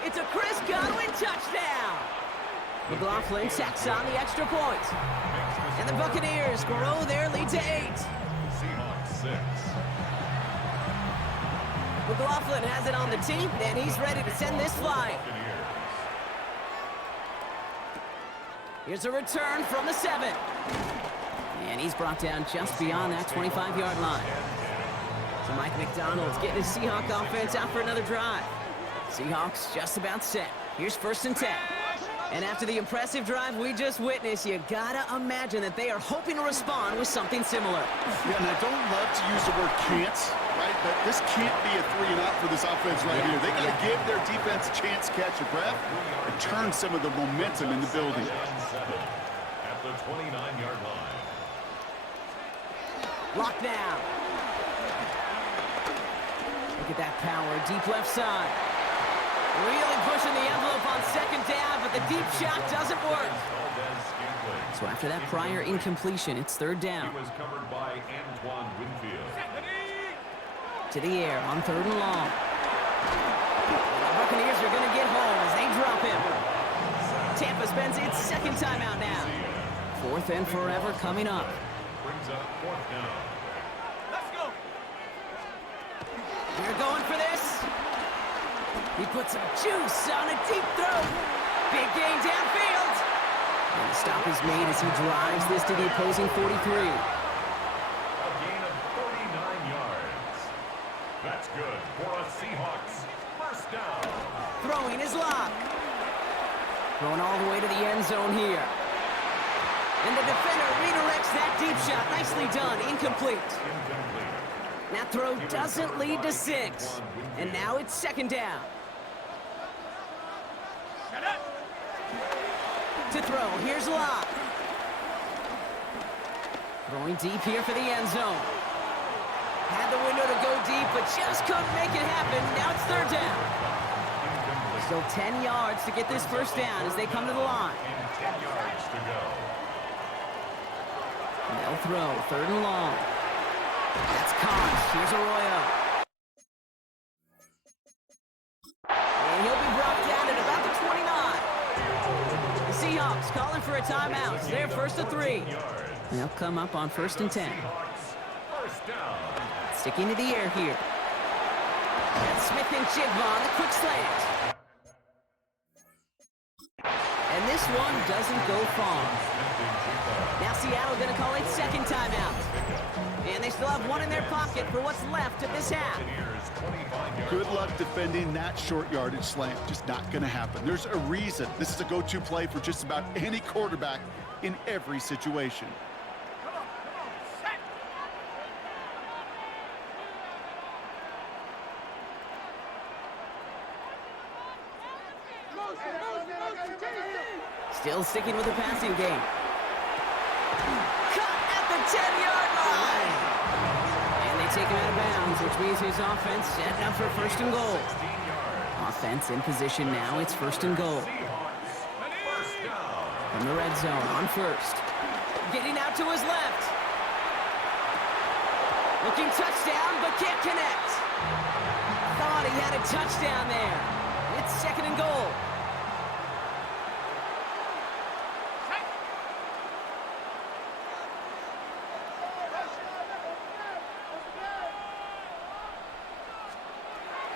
It's a Chris Godwin touchdown. McLaughlin tacks on the extra point. And the Buccaneers grow their lead to 8. Seahawks 6. McLaughlin has it on the tee, and he's ready to send this flying. Here's a return from the 7. And he's brought down just beyond that 25-yard line. So Mike McDonald's getting his Seahawk offense out for another drive. Seahawks just about set. Here's 1st and 10. And after the impressive drive we just witnessed, you gotta imagine that they are hoping to respond with something similar. Yeah, and I don't love to use the word can't, right? But this can't be a 3-and-out for this offense right here. They gotta give their defense a chance to catch a breath and turn some of the momentum in the building. At the 29-yard line. Lock down. Look at that power, deep left side. Really pushing the envelope on 2nd down, but the deep shot doesn't work. So after that prior incompletion, it's 3rd down. He was covered by Antoine Winfield. To the air on 3rd and long. The Buccaneers are going to get home as they drop him. Tampa spends its 2nd timeout now. 4th and forever coming up. Brings up 4th down. We're going for this. He puts some juice on a deep throw. Big gain downfield. And the stop is made as he drives this to the opposing 43. A gain of 39 yards. That's good for a Seahawks 1st down. Throwing is locked. Throwing all the way to the end zone here. And the defender redirects that deep shot. Nicely done. Incomplete. That throw doesn't lead to 6. And now it's 2nd down. To throw, here's Locke. Throwing deep here for the end zone. Had the window to go deep, but just couldn't make it happen. Now it's 3rd down. Still 10 yards to get this 1st down as they come to the line. 10 yards to go. And they'll throw, 3rd and long. That's caught. Here's Arroyo. And he'll be brought down at about the 29. The Seahawks calling for a timeout. So they're 1st and 3. They'll come up on 1st and 10. 1st down. Sticking to the air here. And Smith and Jigba on the quick slant. And this one doesn't go far. Now Seattle going to call it 2nd timeout. And they still have one in their pocket for what's left of this half. Good luck defending that short yardage slant. Just not going to happen. There's a reason this is a go-to play for just about any quarterback in every situation. Still sticking with the passing game. Cut at the 10-yard line. And they take him out of bounds, which means his offense set up for 1st and goal. Offense in position now. It's 1st and goal. From the red zone on 1st. Getting out to his left. Looking touchdown, but can't connect. Thought he had a touchdown there. It's 2nd and goal.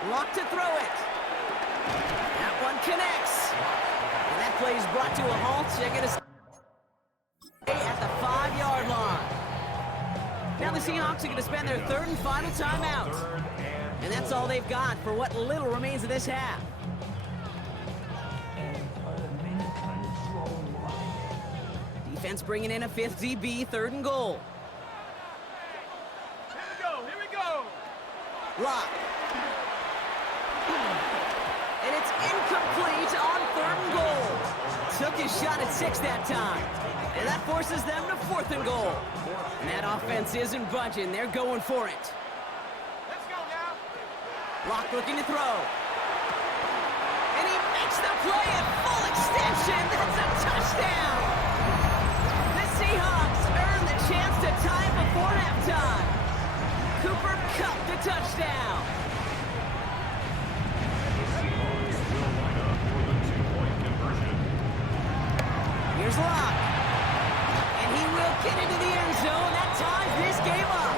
Lock to throw it. That one connects. And that play is brought to a halt. They're going to stay at the 5-yard line. Now the Seahawks are going to spend their 3rd and final timeout. And that's all they've got for what little remains of this half. Defense bringing in a 5th DB, 3rd and goal. Here we go. Lock. And it's incomplete on 3rd and goal. Took his shot at 6 that time. And that forces them to 4th and goal. And that offense isn't budging. They're going for it. Let's go now. Lock looking to throw. And he makes the play at full extension. That's a touchdown. The Seahawks earn the chance to tie before halftime. Cooper Kupp the touchdown. Here's Locke. And he will get into the end zone. That ties this game up.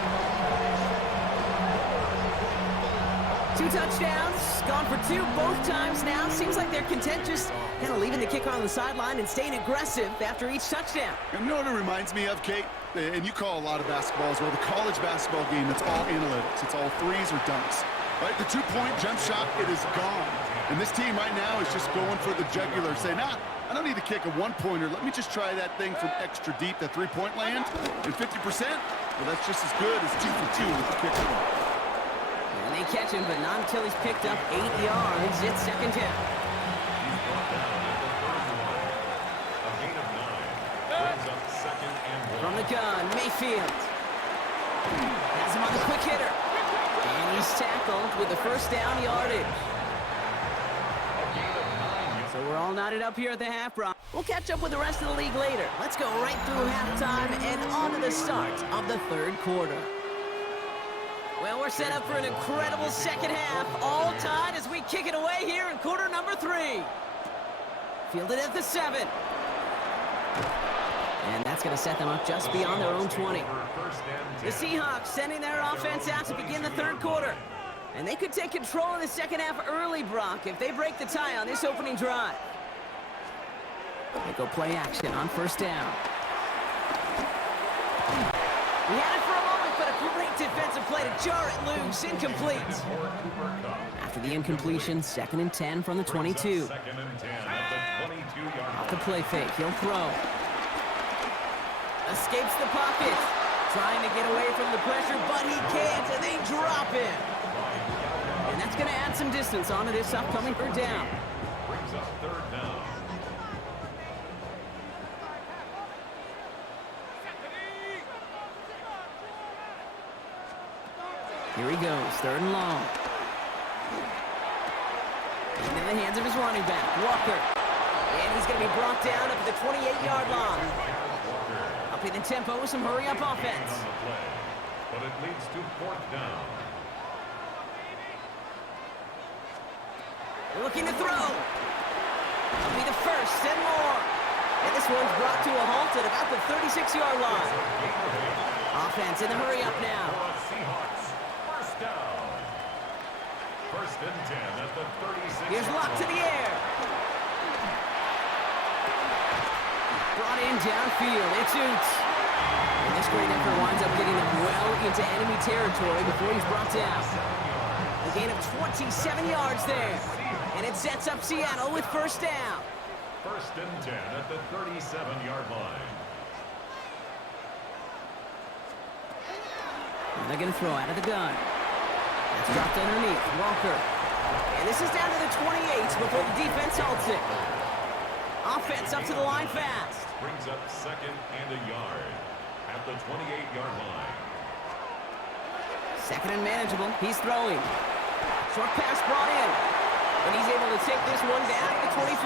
2 touchdowns, gone for 2 both times now. Seems like they're content just kind of leaving the kicker on the sideline and staying aggressive after each touchdown. And you know what it reminds me of, Kate? And you call a lot of basketball as well. The college basketball game, it's all analytics. It's all threes or dunks. Right? The 2-point jump shot, it is gone. And this team right now is just going for the jugular, saying, nah, I don't need to kick a 1-pointer. Let me just try that thing from extra deep, that 3-point land. And 50%, well, that's just as good as 2 for 2 with the kicker. And they catch him, but not until he's picked up 8 yards. It's second down. He's brought down at the 31. A gain of 9. Brings up second and 1. From the gun, Mayfield. Has him on the quick hitter. And he's tackled with the first down yardage. So we're all knotted up here at the half, Brock. We'll catch up with the rest of the league later. Let's go right through halftime and on to the start of the third quarter. Well, we're set up for an incredible second half. All tied as we kick it away here in quarter number 3. Fielded at the 7. And that's going to set them up just beyond their own 20. The Seahawks sending their offense out to begin the third quarter. And they could take control of the second half early, Brock, if they break the tie on this opening drive. They go play action on first down. He had it for a moment, but a great defensive play to jar it loose. Incomplete. After the incompletion, 2nd and 10 from the 22. Off the play fake, he'll throw. Escapes the pocket. Trying to get away from the pressure, but he can't, and they drop him. And that's going to add some distance onto this upcoming third down. Brings up third down. Here he goes, 3rd and long. Into the hands of his running back, Walker. And he's going to be brought down up at the 28-yard line. Upping the tempo with some hurry-up offense. But it leads to 4th down. Looking to throw. That'll be the first and more. And this one's brought to a halt at about the 36-yard line. Offense in the hurry-up now. Seahawks, first down. 1st and 10 at the 36. Here's Lock to the air. Brought in downfield. It's Oots. And this great effort winds up getting them well into enemy territory before he's brought down. A gain of 27 yards there. And it sets up Seattle with first down. 1st and 10 at the 37-yard line. And they're going to throw out of the gun. That's dropped underneath. Walker. And this is down to the 28 before the defense halts it. Offense up to the line fast. Brings up 2nd and a yard at the 28-yard line. 2nd and manageable. He's throwing. Short pass brought in. And he's able to take this one down to the 25.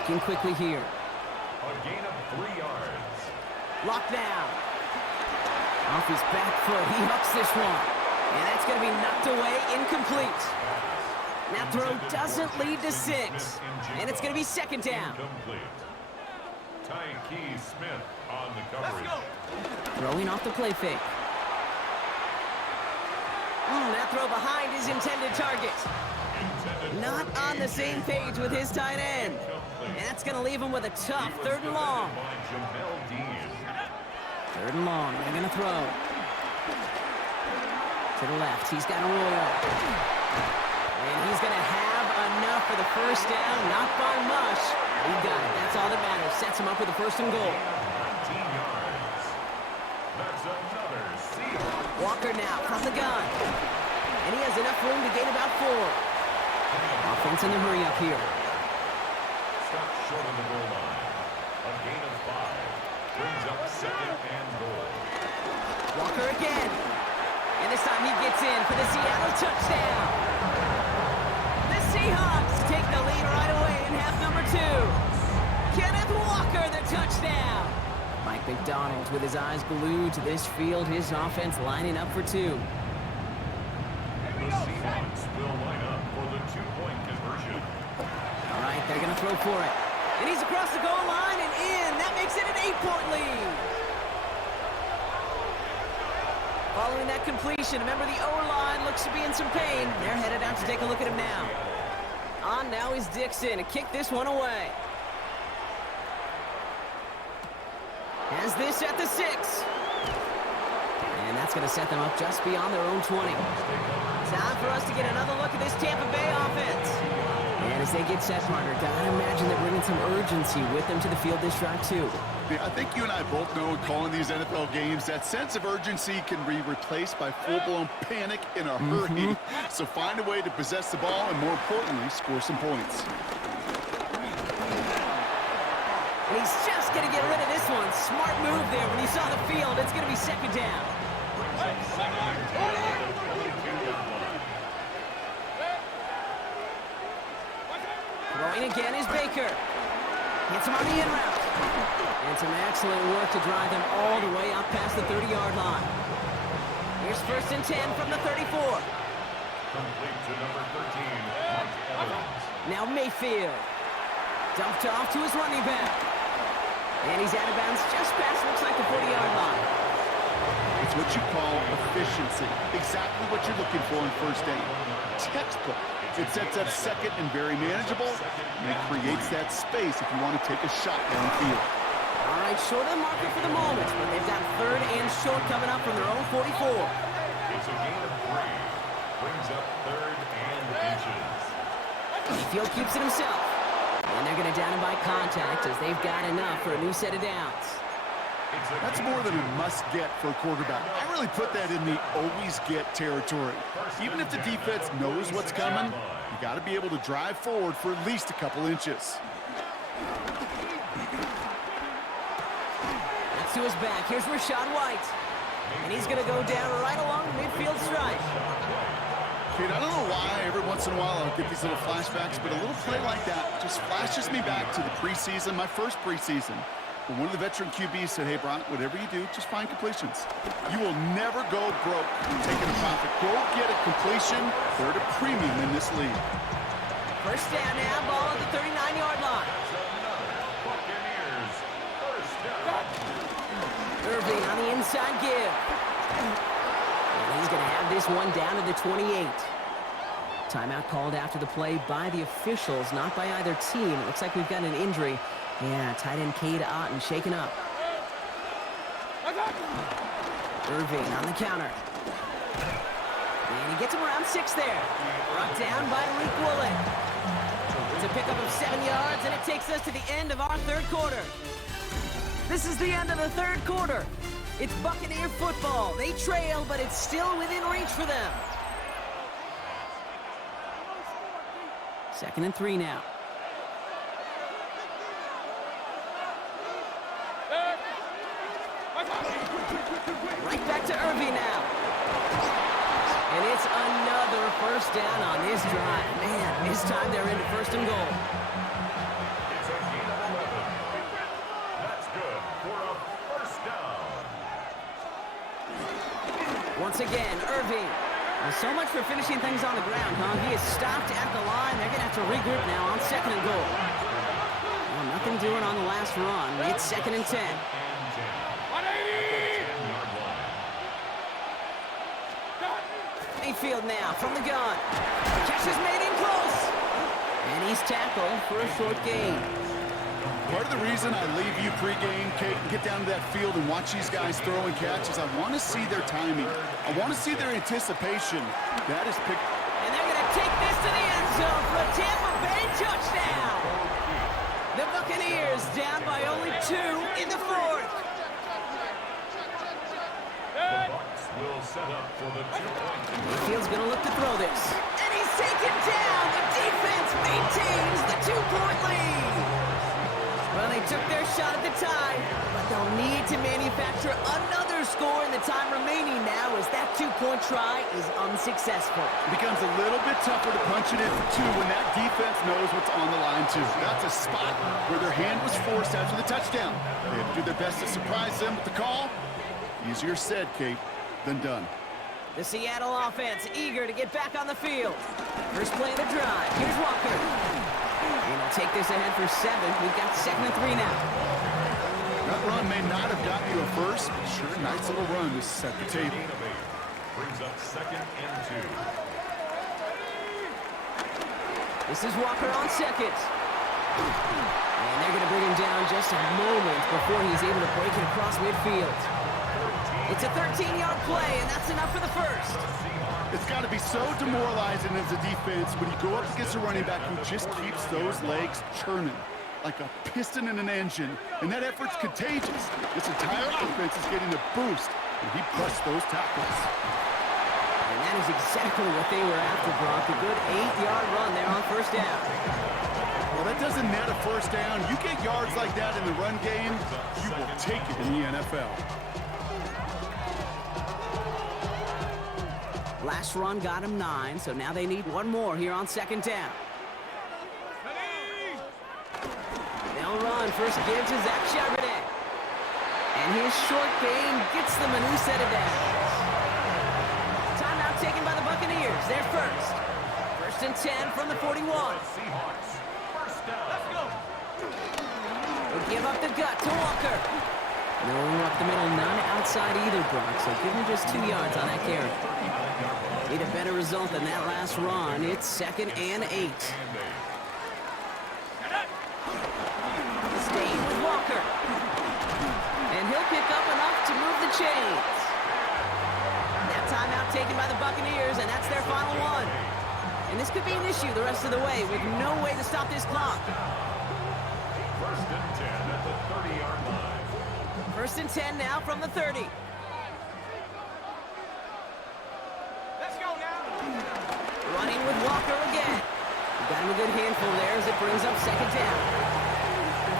Looking quickly here. A gain of 3 yards. Locked down. Off his back foot. He hooks this one. And that's going to be knocked away, incomplete. That throw doesn't lead to 6. And it's going to be 2nd down. Incomplete. Tyke Smith on the coverage. Throwing off the play fake. That throw behind his intended target. Not on the same page with his tight end. And that's going to leave him with a tough 3rd and long. 3rd and long. They're going to throw. To the left. He's got a roll. And he's going to have enough for the first down. Not by much. He got it. That's all that matters. Sets him up with the 1st and goal. 19 yards. That's another Seahawks. Walker now from the gun. And he has enough room to gain about 4. Offense in the hurry up here. Stop short of the goal line. A gain of 5. Brings up 2nd and goal. Walker again. And this time he gets in for the Seattle touchdown. The Seahawks take the lead right away in half number 2. Kenneth Walker, the touchdown. Mike McDonald with his eyes glued to this field. His offense lining up for 2. The Seahawks will line up for the 2-point conversion. All right, they're going to throw for it. And he's across the goal line and in. That makes it an 8-point lead. Following that completion, remember the O-line looks to be in some pain. They're headed out to take a look at him now. On now is Dixon to kick this one away. Has this at the 6. And that's going to set them up just beyond their own 20. Time for us to get another look at this Tampa Bay offense. And as they get set, partner, gotta imagine they're bringing some urgency with them to the field this drive, too. Yeah, I think you and I both know in calling these NFL games, that sense of urgency can be replaced by full-blown panic in a hurry. So find a way to possess the ball and, more importantly, score some points. And he's just going to get rid of this one. Smart move there when he saw the field. It's going to be second down. Throwing again is Baker. Hits him on the in route. And some excellent work to drive them all the way up past the 30-yard line. Here's 1st and 10 from the 34. Complete to number 13, Mike Evans. Now Mayfield. Dumped off to his running back. And he's out of bounds just past, looks like, the 40-yard line. It's what you call efficiency. Exactly what you're looking for in first down. Textbook. It sets up second and very manageable, and it creates that space if you want to take a shot downfield. All right, short of the marker for the moment, but they've got 3rd and short coming up from their own 44. It's a gain of 3. Brings up 3rd and inches. Mayfield keeps it himself. And they're going to down him by contact as they've got enough for a new set of downs. That's more than a must-get for a quarterback. I really put that in the always-get territory. Even if the defense knows what's coming, you got to be able to drive forward for at least a couple inches. Next to his back, here's Rachaad White. And he's going to go down right along the midfield stripe. Kate, I don't know why every once in a while I'll get these little flashbacks, but a little play like that just flashes me back to the preseason, my first preseason. When one of the veteran QBs said, hey, Brock, whatever you do, just find completions. You will never go broke taking a profit. Go get a completion. They're at a premium in this league. 1st down now, ball at the 39-yard line. Buccaneers, 1st down. Irving on the inside give. And he's going to have this one down to the 28. Timeout called after the play by the officials, not by either team. It looks like we've got an injury. Yeah, tight end Cade Otton shaken up. Irving on the counter. And he gets him around 6 there. Brought down by Malik Woolen. It's a pickup of 7 yards, and it takes us to the end of our 3rd quarter. This is the end of the 3rd quarter. It's Buccaneer football. They trail, but it's still within reach for them. 2nd and 3 now. Right back to Irving now. And it's another 1st down on this drive. Man, this time they're into 1st and goal. It's a gain of 11. That's good for a 1st down. Once again, Irving. Well, so much for finishing things on the ground, huh? He is stopped at the line. They're going to have to regroup now on 2nd and goal. Well, nothing doing on the last run. It's 2nd and 10. Mayfield now from the gun. Catch is made in close. And he's tackled for a short gain. Part of the reason I leave you pregame, Kate, and get down to that field and watch these guys throw and catch is I want to see their timing. I want to see their anticipation. That is picked. And they're going to take this to the end zone for a Tampa Bay touchdown. The Buccaneers down by only 2 in the 4th. The Bucs will set up for the 2-point. Mayfield's going to look to throw this. And he's taken down. The defense maintains the 2-point lead. Well, they took their shot at the tie, but they'll need to manufacture another score in the time remaining now as that 2-point try is unsuccessful. It becomes a little bit tougher to punch it in for 2 when that defense knows what's on the line, too. That's a spot where their hand was forced after the touchdown. They have to do their best to surprise them with the call. Easier said, Kate, than done. The Seattle offense eager to get back on the field. First play of the drive. Here's Walker. And he'll take this ahead for 7. We've got 2nd and 3 now. That run may not have gotten you a first, but sure, nice little run to set the table. Brings up 2nd and 2. This is Walker on second. And they're going to bring him down just a moment before he's able to break it across midfield. It's a 13-yard play, and that's enough for the first. It's got to be so demoralizing as a defense when you go up against a running back who just keeps those legs churning like a piston in an engine, and that effort's contagious. This entire offense is getting a boost, and he busts those tackles. And that is exactly what they were after, Brock. A good 8-yard run there on first down. Well, that doesn't net a first down. You get yards like that in the run game, you will take it in the NFL. Last run got him 9, so now they need one more here on second down. They'll run. First give to Zach Charbonnet. And his short gain gets them a new set of downs. Timeout taken by the Buccaneers. They're first. First and 10 from the 41. Seahawks, first down. Let's go. They give up the gut to Walker. No room up the middle, none outside either, Brock. So give him just 2 yards on that carry. Need a better result than that last run. It's 2nd and 8. Staying with Walker. And he'll pick up enough to move the chains. That timeout taken by the Buccaneers, and that's their final one. And this could be an issue the rest of the way with no way to stop this clock. First and 10 at the 30-yard line. First and 10 now from the 30. Let's go now. Running with Walker again. Got him a good handful there as it brings up second down.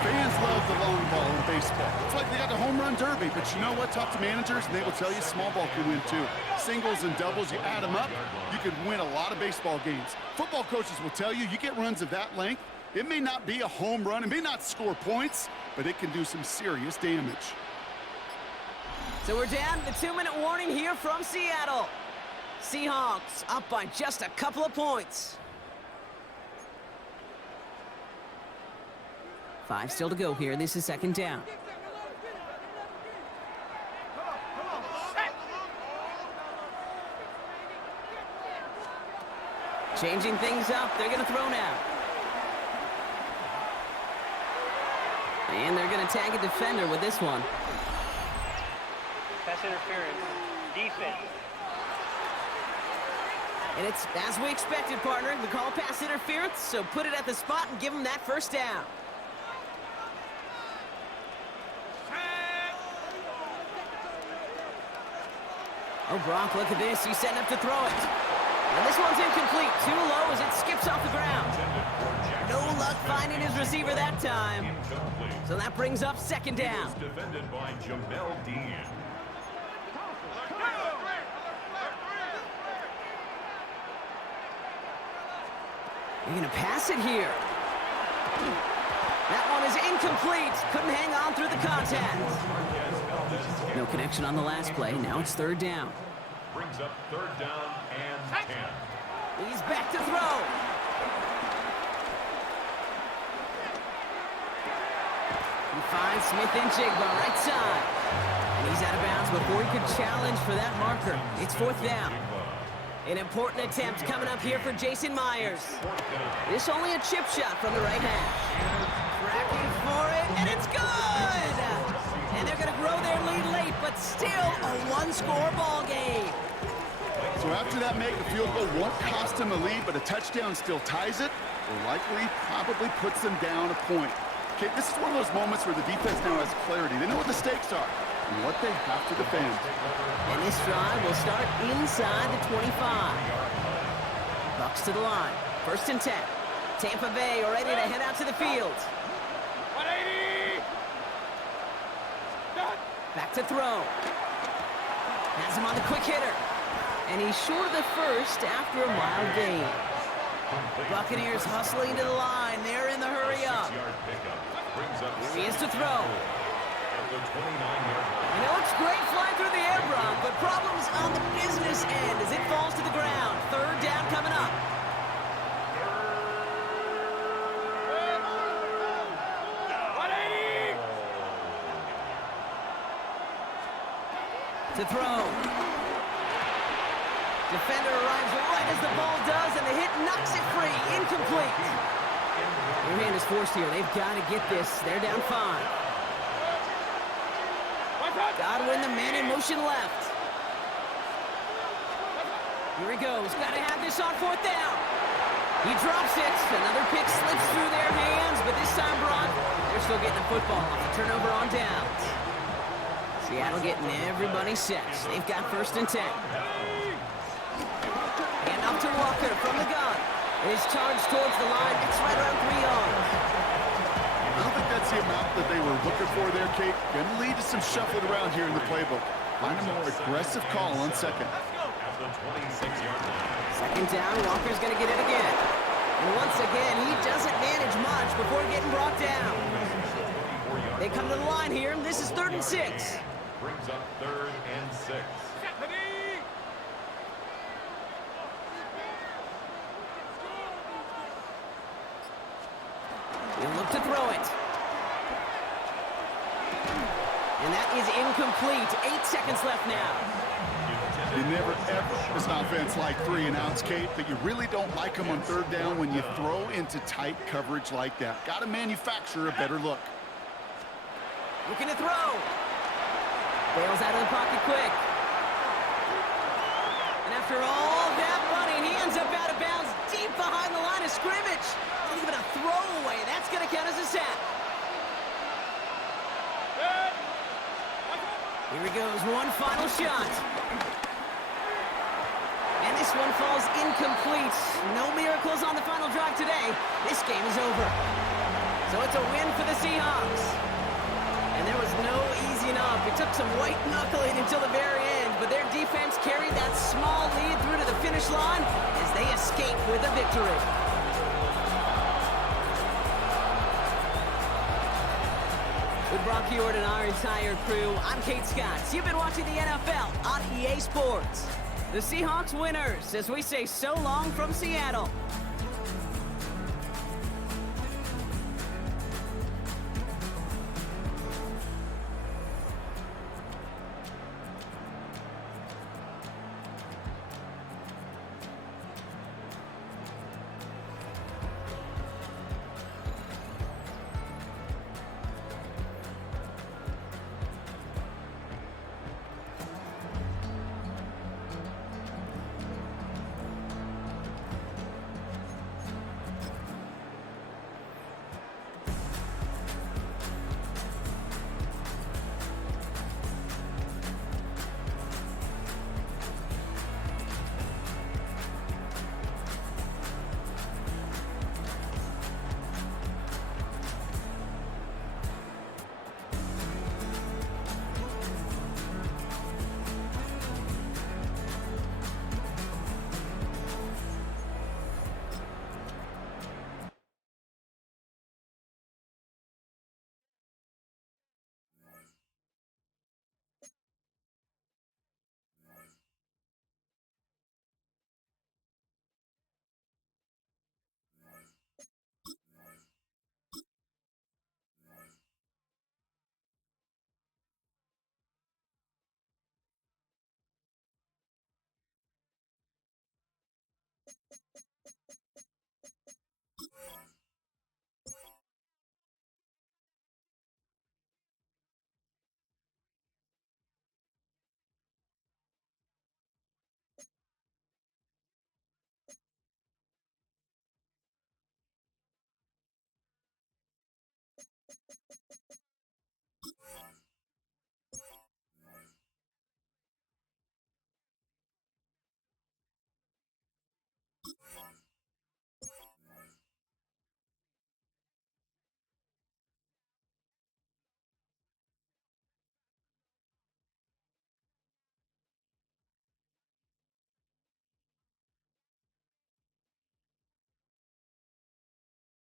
Fans love the long ball in baseball. It's like they got the home run derby, but you know what? Talk to managers, and they will tell you small ball can win too. Singles and doubles, you add them up, you could win a lot of baseball games. Football coaches will tell you, you get runs of that length, it may not be a home run, it may not score points, but it can do some serious damage. So we're down to the 2-minute warning here from Seattle. Seahawks up by just a couple of points. 5 still to go here. This is second down. Changing things up. They're going to throw now. And they're going to tag a defender with this one. Pass interference. Defense. And it's as we expected, partner. We call pass interference, so put it at the spot and give them that first down. Oh, Brock, look at this. He's setting up to throw it. And this one's incomplete. Too low as it skips off the ground. No luck finding his receiver that time. So that brings up second down. Defended by Jamel Dean. They're going to pass it here. That one is incomplete. Couldn't hang on through the contact. No connection on the last play. Now it's third down. Brings up third down and 10. He's back to throw. He finds Smith-Njigba right side. And he's out of bounds before he could challenge for that marker. It's fourth down. An important attempt coming up here for Jason Myers. This only a chip shot from the right hash. Tracking for it, and it's good! And they're going to grow their lead late, but still a one-score ball game. So after that make, a field goal won't cost them a lead, but a touchdown still ties it, or likely probably puts them down a point. Okay, this is one of those moments where the defense now has clarity. They know what the stakes are and what they have to defend. And this drive will start inside the 25. Bucks to the line. First and 10. Tampa Bay ready to head out to the field. 180. Back to throw. Has him on the quick hitter. And he's short of the first after a mild gain. The Buccaneers hustling to the line. They're in the hurry up. Here he is to throw. And it looks great flying through the air, Brock, but problems on the business end as it falls to the ground. Third down coming up. To throw. Defender arrives right as the ball does, and the hit knocks it free. Incomplete. Your hand is forced here. They've got to get this. They're down 5. Godwin, the man in motion left. Here he goes. Got to have this on 4th down. He drops it. Another pick slips through their hands, but this time, Brock, they're still getting the football off the turnover on downs. Seattle getting everybody set. They've got 1st and 10. Hand off to Walker from the gun. His charge towards the line. It's right around 3 yards. I don't think that's the amount that they were looking for there, Kate. Going to lead to some shuffling around here in the playbook. Find a more aggressive call on 2nd. At the 26-yard line. 2nd down, Walker's going to get it again. And once again, he doesn't manage much before getting brought down. They come to the line here. This is 3rd and 6. Brings up 3rd and 6. He'll look to throw it. And that is incomplete. 8 seconds left now. You never, ever, as an offense, like 3 and outs, Kate, but you really don't like them on 3rd down when you throw into tight coverage like that. Got to manufacture a better look. Looking to throw. Bails out of the pocket quick. And after all that running, he ends up out of bounds deep behind the line of scrimmage. Not even a throwaway. That's going to count as a sack. Here he goes. One final shot. And this one falls incomplete. No miracles on the final drive today. This game is over. So it's a win for the Seahawks. And there was no easing up. It took some white knuckling until the very end, but their defense carried that small lead through to the finish line as they escape with a victory. With Brock Hewitt and our entire crew, I'm Kate Scott. You've been watching the NFL on EA Sports. The Seahawks winners as we say so long from Seattle.